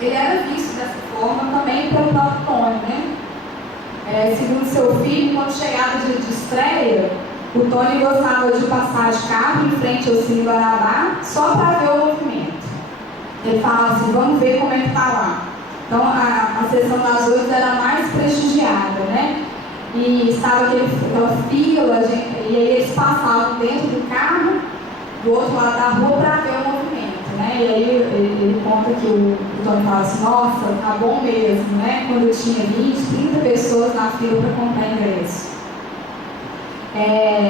ele era visto dessa forma também pelo próprio Tony, né? Segundo seu filho, quando chegava de estreia, o Tony gostava de passar de carro em frente ao Cine Marabá só para ver o movimento. Ele falava assim, vamos ver como é que está lá. Então, a sessão das 8 era mais prestigiada, né? E estava aquela fila, e aí eles passavam dentro do carro, do outro lado da rua, para ver o movimento, né? E aí ele conta que o Tony fala assim, nossa, tá bom mesmo, né? Quando eu tinha 20, 30 pessoas na fila para comprar ingresso.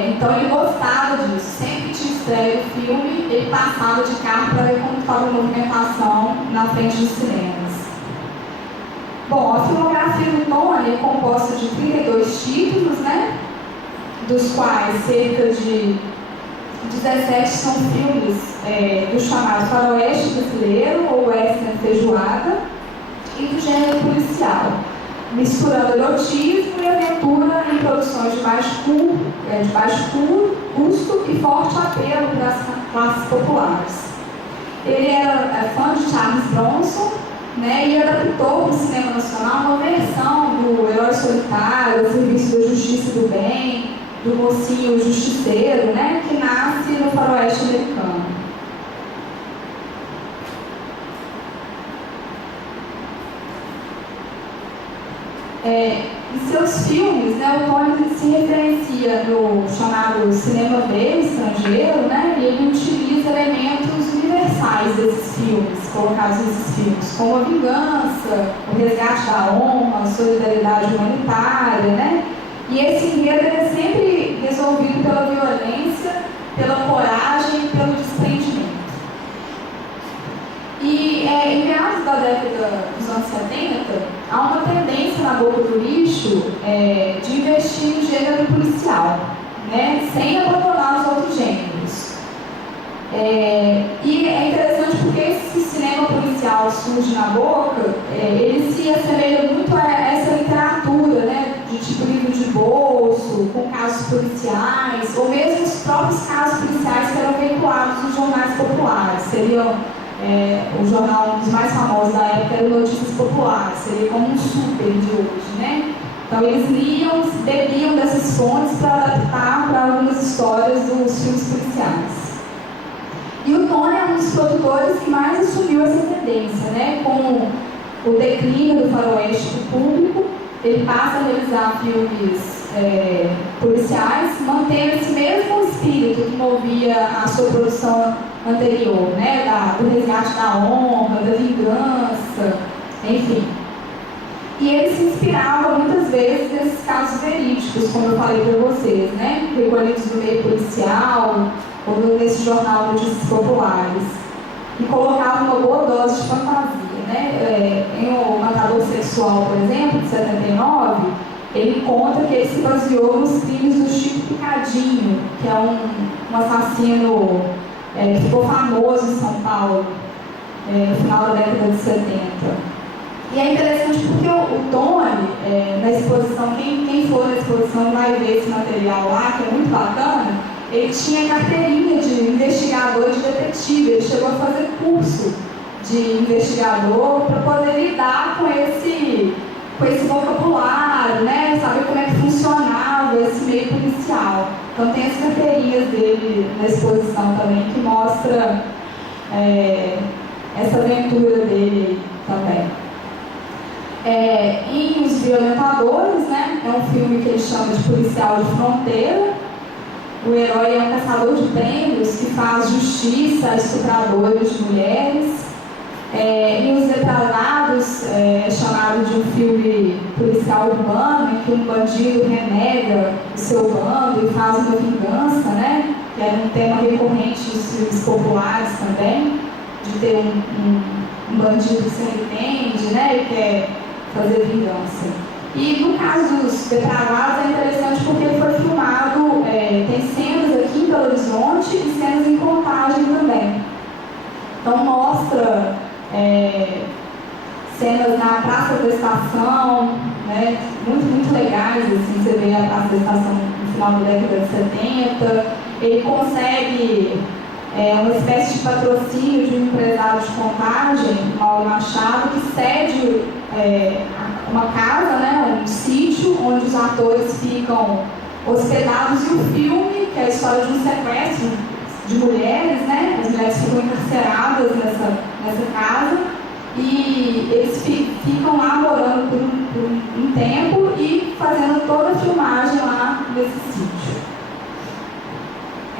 Então ele gostava disso, sempre que estreia o filme, ele passava de carro para ver como estava a movimentação na frente dos cinemas. Bom, a filmografia do Tony é composta de 32 títulos, né? Dos quais cerca de 17 são filmes do chamado faroeste brasileiro, ou western feijoada, e do gênero policial, misturando erotismo e aventura em produções de baixo custo e forte apelo para as classes populares. Ele era fã de Charles Bronson, né, e adaptou para o cinema nacional uma versão do Herói Solitário, o Serviço da Justiça e do Bem, do mocinho justiceiro, né, que nasce no faroeste americano. Em seus filmes, né, o Tony se referencia no chamado cinema B estrangeiro, né, e ele utiliza elementos universais desses filmes, colocados nesses filmes, como a vingança, o resgate da honra, a solidariedade humanitária, né, e esse enredo é sempre resolvido pela violência, pela coragem e pelo desprendimento. E em meados da década dos anos 70, há uma tendência na Boca do Lixo de investir no gênero policial, né, sem abandonar os outros gêneros. E é interessante porque esse cinema policial surge na Boca, ele se assemelha muito a essa literatura, né, de tipo livro de bolso, com casos policiais, ou mesmo os próprios casos policiais que eram veiculados nos jornais populares. Seriam, o jornal, um dos mais famosos da época era o Notícias Populares, seria como um super de hoje, né? Então eles liam, bebiam dessas fontes para adaptar para algumas histórias dos filmes policiais. E o Tony é um dos produtores que mais assumiu essa tendência, né? Com o declínio do faroeste do público, ele passa a realizar filmes policiais, mantendo esse mesmo espírito que movia a sua produção anterior, né? Do resgate da honra, da vingança, enfim. E ele se inspirava muitas vezes nesses casos verídicos, como eu falei para vocês, né? Recolhidos do meio policial, ou nesse jornal Notícias Populares, e colocava uma boa dose de fantasia, né? Em O Matador Sexual, por exemplo, de 79, ele conta que ele se baseou nos crimes do Chico Picadinho, que é um assassino que ficou famoso em São Paulo no final da década de 70. E é interessante porque o Tony, na exposição, quem for na exposição vai ver esse material lá, que é muito bacana. Ele tinha carteirinha de investigador e de detetive, ele chegou a fazer curso de investigador para poder lidar com esse vocabulário, né? Saber como é que funcionava esse meio policial. Então tem as carteirinhas dele na exposição também, que mostra essa aventura dele também. Em Os Violentadores, né? É um filme que ele chama de Policial de Fronteira. O herói é um caçador de prêmios que faz justiça a estupradores de mulheres. Em Os Depravados, é chamado de um filme policial urbano, em que um bandido renega o seu bando e faz uma vingança, né? Que era um tema recorrente dos filmes populares também, de ter um bandido que se arrepende, né? E quer fazer vingança. E no caso dos Depravados é interessante porque ele foi filmado, tem cenas aqui em Belo Horizonte e cenas em Contagem também. Então mostra cenas na Praça da Estação, né, muito legais, assim, você vê a Praça da Estação no final da década de 70. Ele consegue uma espécie de patrocínio de um empresário de Contagem, Mauro Machado, que cede uma casa, né, um sítio onde os atores ficam hospedados, e o filme, que é a história de um sequestro de mulheres, né, as mulheres ficam encarceradas nessa casa e eles ficam lá morando por um tempo e fazendo toda a filmagem lá nesse sítio.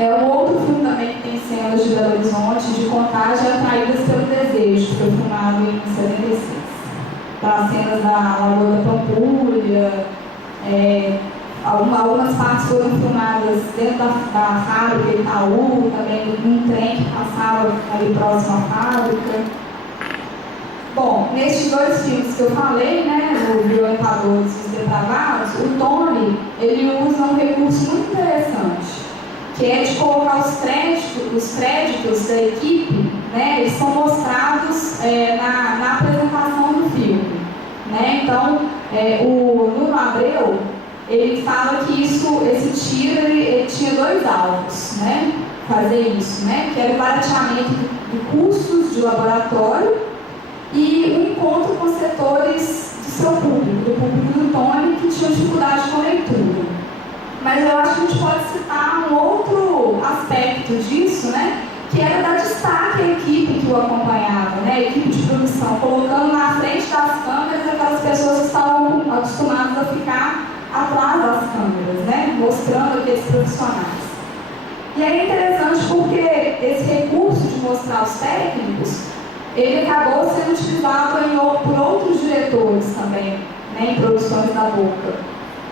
Um outro filme também que tem cenas de Belo Horizonte, de Contagem, é Atraídas pelo Desejo, que foi filmado em 76. Para cenas da Lagoa da Pampulha, algumas partes foram filmadas dentro da fábrica Itaú, também num trem que passava ali próximo à fábrica. Bom, nestes dois filmes que eu falei, né, o Violentadores e Os Depravados, o Tony, ele usa um recurso muito interessante, que é de colocar os créditos da equipe, né, eles são mostrados na apresentação do filme, né? Então, o Nuno Abreu, ele fala que esse tiro ele tinha dois alvos, né? Fazer isso, né? Que era o barateamento de custos de laboratório e o encontro com setores do seu público, do público do Tony, que tinha dificuldade com a leitura. Mas eu acho que a gente pode citar um outro aspecto disso, né? Que era dar destaque à equipe que o acompanhava, né? A equipe de produção, colocando na frente das câmeras aquelas pessoas que estavam acostumadas a ficar atrás das câmeras, né? Mostrando aqueles profissionais. E é interessante porque esse recurso de mostrar os técnicos, ele acabou sendo utilizado por outros diretores também, né? Em produções da Boca.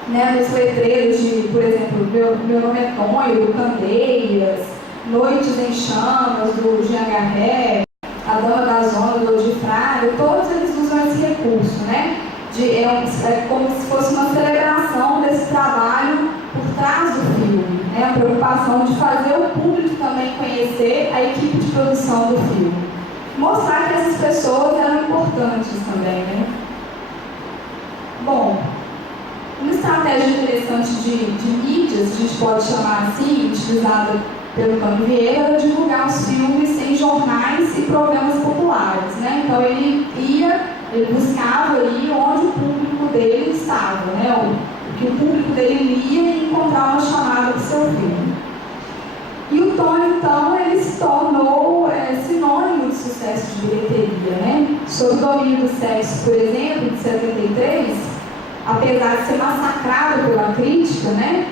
Né? Nos letreiros de, por exemplo, Meu Nome é Tonho, do Candeias, Noites em Chamas, do Jean Garret, A Dama da Zona, do Odi Fraga, todos eles usam esse recurso, né? é como se fosse uma celebração desse trabalho por trás do filme, né? A preocupação de fazer o público também conhecer a equipe de produção do filme. Mostrar que essas pessoas eram importantes também, né? Bom, uma estratégia interessante de mídias, a gente pode chamar assim, utilizada pelo Tony Vieira, era divulgar os filmes em jornais e programas populares, né? Então ele buscava ali onde o público dele estava, né? O que o público dele lia e encontrava uma chamada para o seu filme. E o Tony, então, ele se tornou sinônimo de sucesso de bilheteria, né? Sob o domínio do sexo, por exemplo, de 73, apesar de ser massacrado pela crítica, né?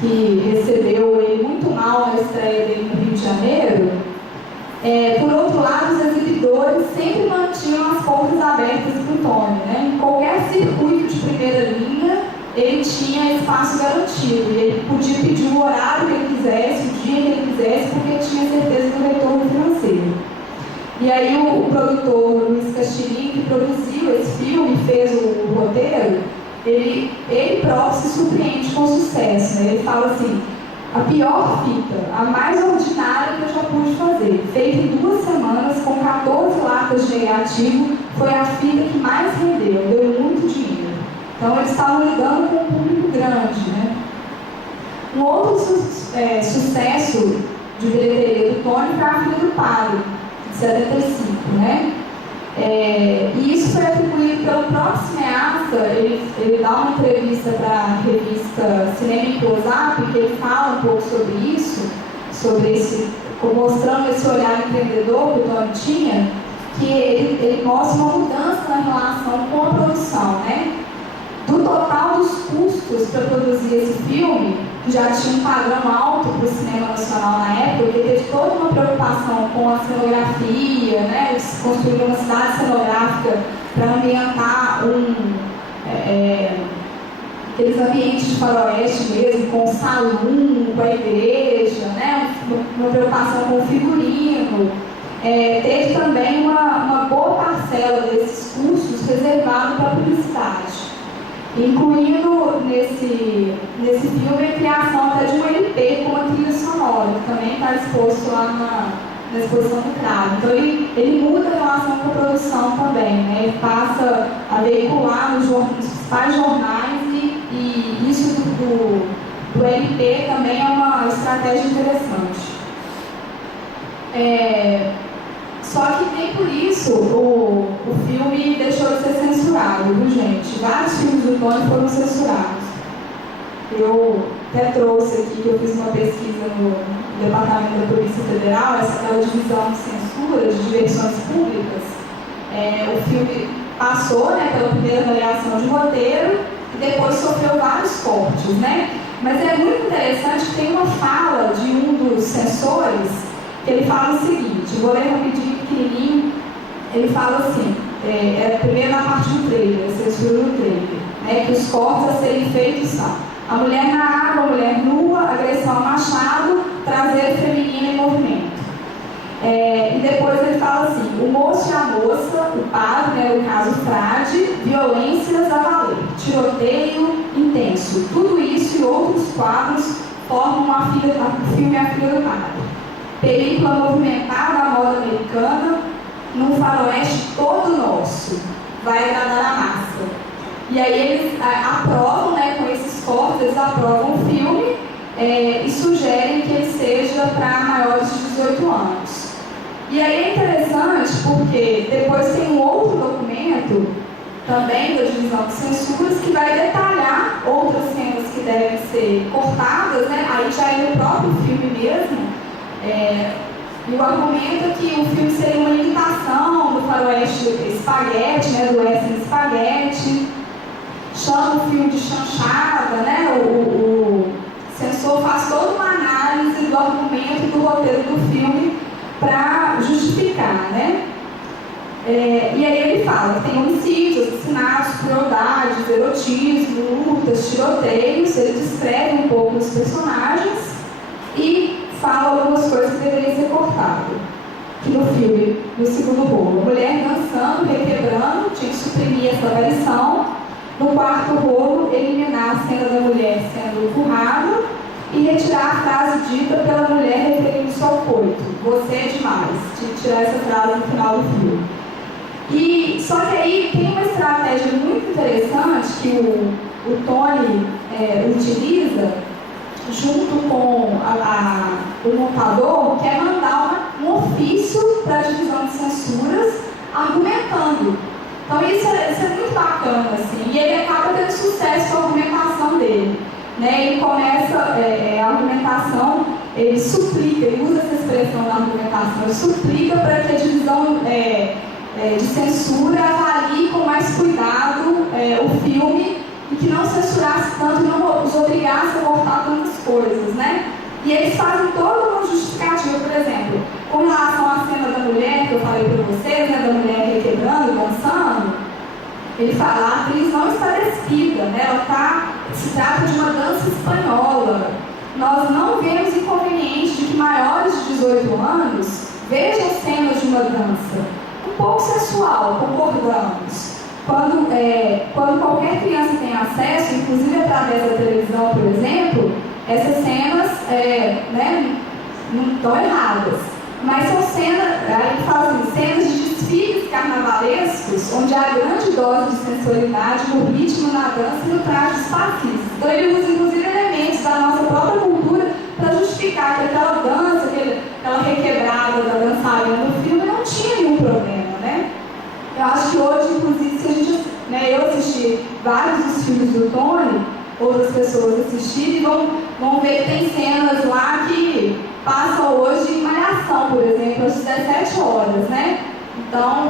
Que recebeu ele muito mal na estreia dele no Rio de Janeiro, por outro lado, os exibidores sempre mantinham as portas abertas para o Tony, né? Em qualquer circuito de primeira linha, ele tinha espaço garantido, e ele podia pedir o horário que ele quisesse, o dia que ele quisesse, porque tinha certeza do retorno financeiro. E aí o produtor Luiz Castilhinho, que produziu esse filme, fez o roteiro, ele próprio se surpreende com o sucesso, né? Ele fala assim: a pior fita, a mais ordinária que eu já pude fazer, feita em 2 semanas, com 14 latas de negativo, foi a fita que mais rendeu, deu muito dinheiro. Então eles estavam lidando com um público grande, né? Um outro sucesso de bilheteria do Tony foi A Filha do Padre, de 75, né? E isso foi atribuído pelo próprio cineasta. Ele dá uma entrevista para a revista Cinema em Close-Up, que ele fala um pouco sobre isso, mostrando esse olhar empreendedor que o Tony tinha, que ele mostra uma mudança na relação com a produção, né? Do total dos custos para produzir esse filme, que já tinha um padrão alto para o cinema nacional na época, porque teve toda uma preocupação com a cenografia, né? Eles construíram uma cidade cenográfica para ambientar aqueles ambientes de faroeste mesmo, com o salão, com a igreja, né? Uma preocupação com o figurino. Teve também uma boa parcela desses custos reservado para a publicidade, incluindo nesse filme a criação até de um LP com uma trilha sonora, que também está exposto lá na exposição do Cravo. Então ele muda a relação com a produção também, né? Ele passa a veicular nos principais jornais e isso do LP também é uma estratégia interessante. Só que nem por isso o filme deixou de ser censurado, viu, gente? Vários filmes do Tony foram censurados. Eu até trouxe aqui que eu fiz uma pesquisa no Departamento da Polícia Federal, aquela divisão de censura de diversões públicas. O filme passou, né, pela primeira avaliação de roteiro e depois sofreu vários cortes, né? Mas é muito interessante que tem uma fala de um dos censores que ele fala o seguinte, vou ler rapidinho, pequenininho. Ele fala assim, primeiro na parte do trailer, censura do trailer, né, que os cortes a serem feitos são: a mulher na água, a mulher nua, agressão a machado, traseiro feminino em movimento. E depois ele fala assim: o moço e a moça, o padre, né, no caso o frade, violências a valer, tiroteio intenso. Tudo isso e outros quadros formam o filme A Filha do Padre. Película movimentada à moda americana, num faroeste todo nosso, vai agradar a massa. E aí eles aprovam, né, com esses cortes, eles aprovam o filme e sugerem que ele seja para maiores de 18 anos. E aí é interessante porque depois tem um outro documento, também da divisão de censuras, que vai detalhar outras cenas que devem ser cortadas, né? Aí já é no próprio filme mesmo. E o argumento é que o filme seria uma imitação do faroeste espaguete, né, do western espaguete, chama o filme de chanchada, né? O censor faz toda uma análise do argumento e do roteiro do filme para justificar, né? E aí ele fala que tem homicídios, assassinatos, crueldades, erotismo, lutas, tiroteios. Ele descreve um pouco os personagens e fala algumas coisas que deveriam ser cortadas. que no filme, no segundo rolo. A mulher dançando, requebrando, tinha que suprimir essa aparição. No quarto rolo, eliminar a cena da mulher sendo empurrada e retirar a frase dita pela mulher referindo-se ao coito. Você é demais. Tinha que tirar essa frase no final do filme. Só que aí tem uma estratégia muito interessante que o Tony utiliza junto com o montador, que é mandar um ofício para a divisão de censuras argumentando. Então isso é muito bacana, assim, e ele acaba tendo sucesso com a argumentação dele. Né? Ele começa a argumentação, ele suplica, ele usa essa expressão na argumentação, ele suplica para que a divisão de censura avalie com mais cuidado o filme e que não censurasse tanto e não os obrigasse a cortar tantas coisas, né? E eles fazem toda uma justificativa, por exemplo, com relação à cena da mulher que eu falei para vocês, né, da mulher requebrando, dançando, ele fala, a atriz não está despida, né? Se trata de uma dança espanhola. Nós não vemos inconveniente de que maiores de 18 anos vejam cenas de uma dança um pouco sensual, concordamos. Quando qualquer criança tem acesso, inclusive através da televisão, por exemplo, essas cenas não estão erradas. Mas são cenas de desfiles carnavalescos, onde há grande dose de sensualidade no ritmo, na dança e no traje dos fascistas. Então ele usa inclusive elementos da nossa própria cultura para justificar que aquela dança, aquela requebrada da dançarina no filme não tinha nenhum problema, né? Eu acho que hoje, inclusive, se a gente, eu assisti vários dos filmes do Tony, outras pessoas assistirem e vão ver que tem cenas lá que passam hoje em Malhação, por exemplo, às 17 horas, né? Então,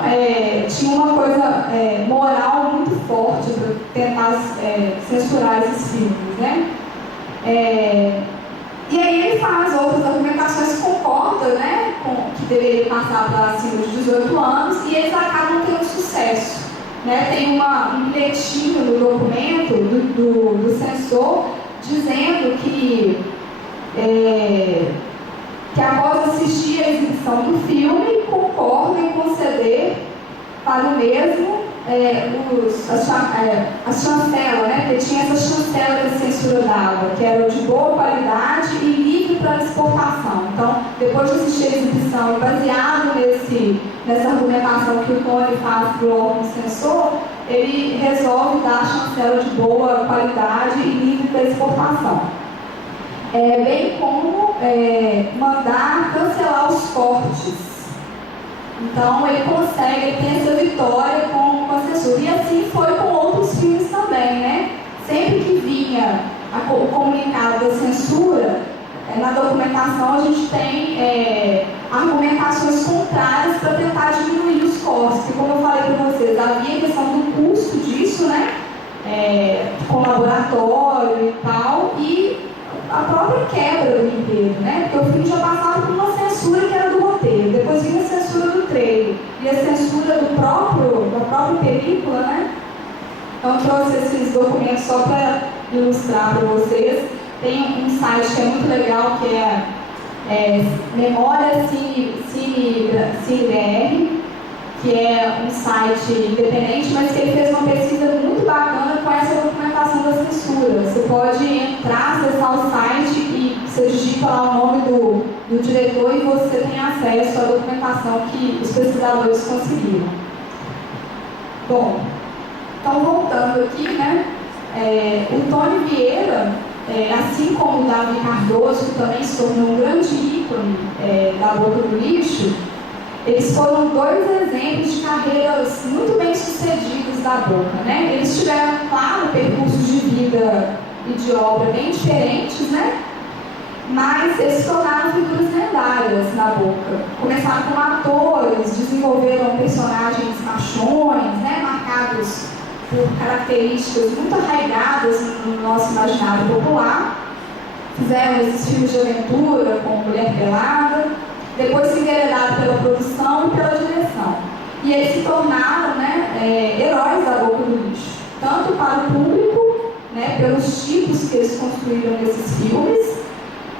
tinha uma coisa moral muito forte para tentar censurar esses filmes, né? E aí ele faz outras argumentações que concordam, né, que deveria passar para acima de 18 anos, e eles acabam tendo sucesso. Né? Tem um bilhetinho no documento do censor dizendo que após assistir a exibição do filme, concorda em conceder para o mesmo as chancelas, né? Porque tinha essa chancela que a censura dava, que era de boa qualidade e livre para exportação. Então, depois de assistir a exibição, baseado nessa argumentação que o Tony faz para o órgão censor, ele resolve dar a chancela de boa qualidade e livre para exportação. Bem como mandar cancelar os cortes. Então ele tem essa vitória com a censura. E assim foi com outros filmes também, né? Sempre que vinha o comunicado da censura, na documentação a gente tem argumentações contrárias para tentar diminuir os cortes. Que, como eu falei para vocês, havia a questão do custo disso, né? Com laboratório e tal, e a própria quebra do enredo, né? Porque o filme já passava por uma censura que era do roteiro, depois vinha a censura do trailer e a censura da própria película, né? Então trouxe esses documentos só para ilustrar para vocês. Tem um site que é muito legal, que é Memória Cine BR, que é um site independente, mas que ele fez uma pesquisa muito bacana com essa documentação da censura. Você pode entrar, acessar o site e você digita lá o nome do diretor e você tem acesso à documentação que os pesquisadores conseguiram. Bom, então voltando aqui, né? O Tony Vieira, assim como o Davi Cardoso, que também se tornou um grande ícone da boca do lixo, eles foram dois exemplos de carreiras muito bem sucedidas da Boca, né? Eles tiveram, claro, percursos de vida e de obra bem diferentes, né? Mas eles se tornaram figuras lendárias na Boca. Começaram como atores, desenvolveram personagens machões, né? Marcados por características muito arraigadas no nosso imaginário popular. Fizeram esses filmes de aventura, como Mulher Pelada. Depois se enveredaram pela produção e pela direção. E eles se tornaram, né, heróis da boca do lixo. Tanto para o público, né, pelos tipos que eles construíram nesses filmes,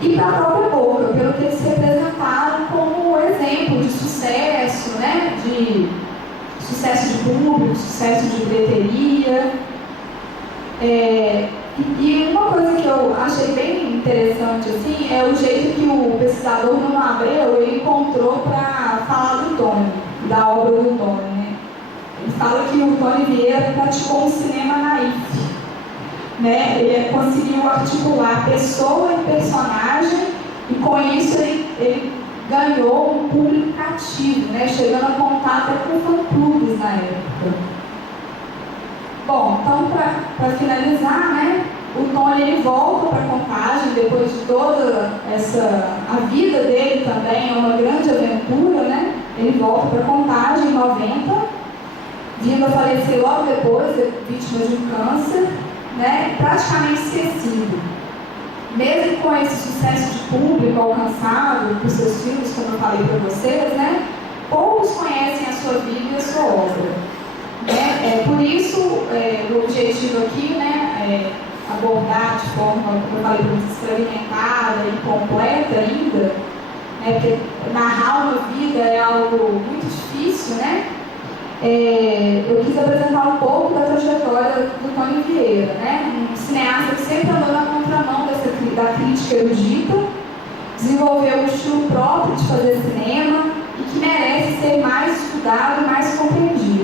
e para a própria Boca, pelo que eles representaram como exemplo de sucesso público, sucesso de bilheteria. E uma coisa que eu achei bem interessante assim, é o jeito que o pesquisador Nuno Abreu ele encontrou para falar do Tony, da obra do Tony, né? Ele fala que o Tony Vieira praticou um cinema naif, né? Ele conseguiu articular pessoa e personagem, e com isso ele ganhou um público cativo, né? Chegando a contar até com fã-clubes na época. Bom, então para finalizar, né, o Tony ele volta para Contagem depois de toda a vida dele também é uma grande aventura, né? Ele volta para Contagem em 90, vindo a falecer logo depois, vítima de um câncer, né, praticamente esquecido. Mesmo com esse sucesso de público alcançado por seus filmes, como eu falei para vocês, né, poucos conhecem a sua vida e a sua obra. Por isso, o objetivo aqui, né, abordar de forma, como eu falei, fragmentada e completa ainda, né, porque narrar uma vida é algo muito difícil, né? Eu quis apresentar um pouco da trajetória do Tony Vieira, né? Um cineasta que sempre andou na contramão da crítica erudita, desenvolveu um estilo próprio de fazer cinema e que merece ser mais estudado e mais compreendido.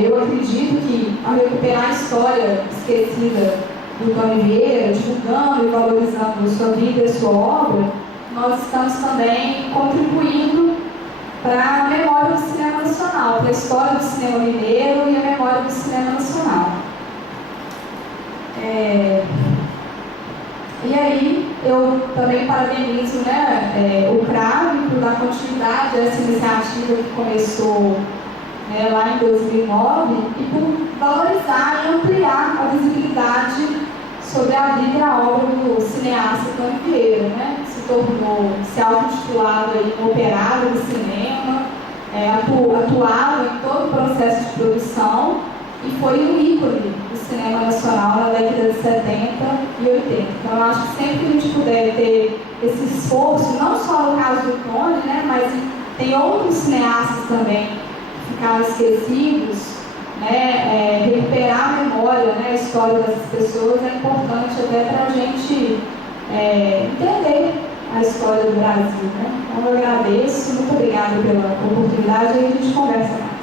Eu acredito que, ao recuperar a história esquecida do Tony Vieira, divulgando e valorizando a sua vida e a sua obra, nós estamos também contribuindo para a memória do cinema nacional, para a história do cinema mineiro e a memória do cinema nacional. E aí, eu também parabenizo, né, o CRAV por dar continuidade a essa iniciativa que começou lá em 2009 e por valorizar e ampliar a visibilidade sobre a vida e a obra do cineasta Tony Vieira, né? Se auto-intitulado aí um operário do cinema, atuava em todo o processo de produção e foi um ícone do cinema nacional na década de 70 e 80. Então eu acho que sempre que a gente puder ter esse esforço, não só no caso do Tony, né, mas tem outros cineastas também que ficaram esquecidos, né, recuperar a memória, né, a história dessas pessoas é importante até para a gente entender a história do Brasil, né? Então eu agradeço, muito obrigada pela oportunidade e a gente conversa mais.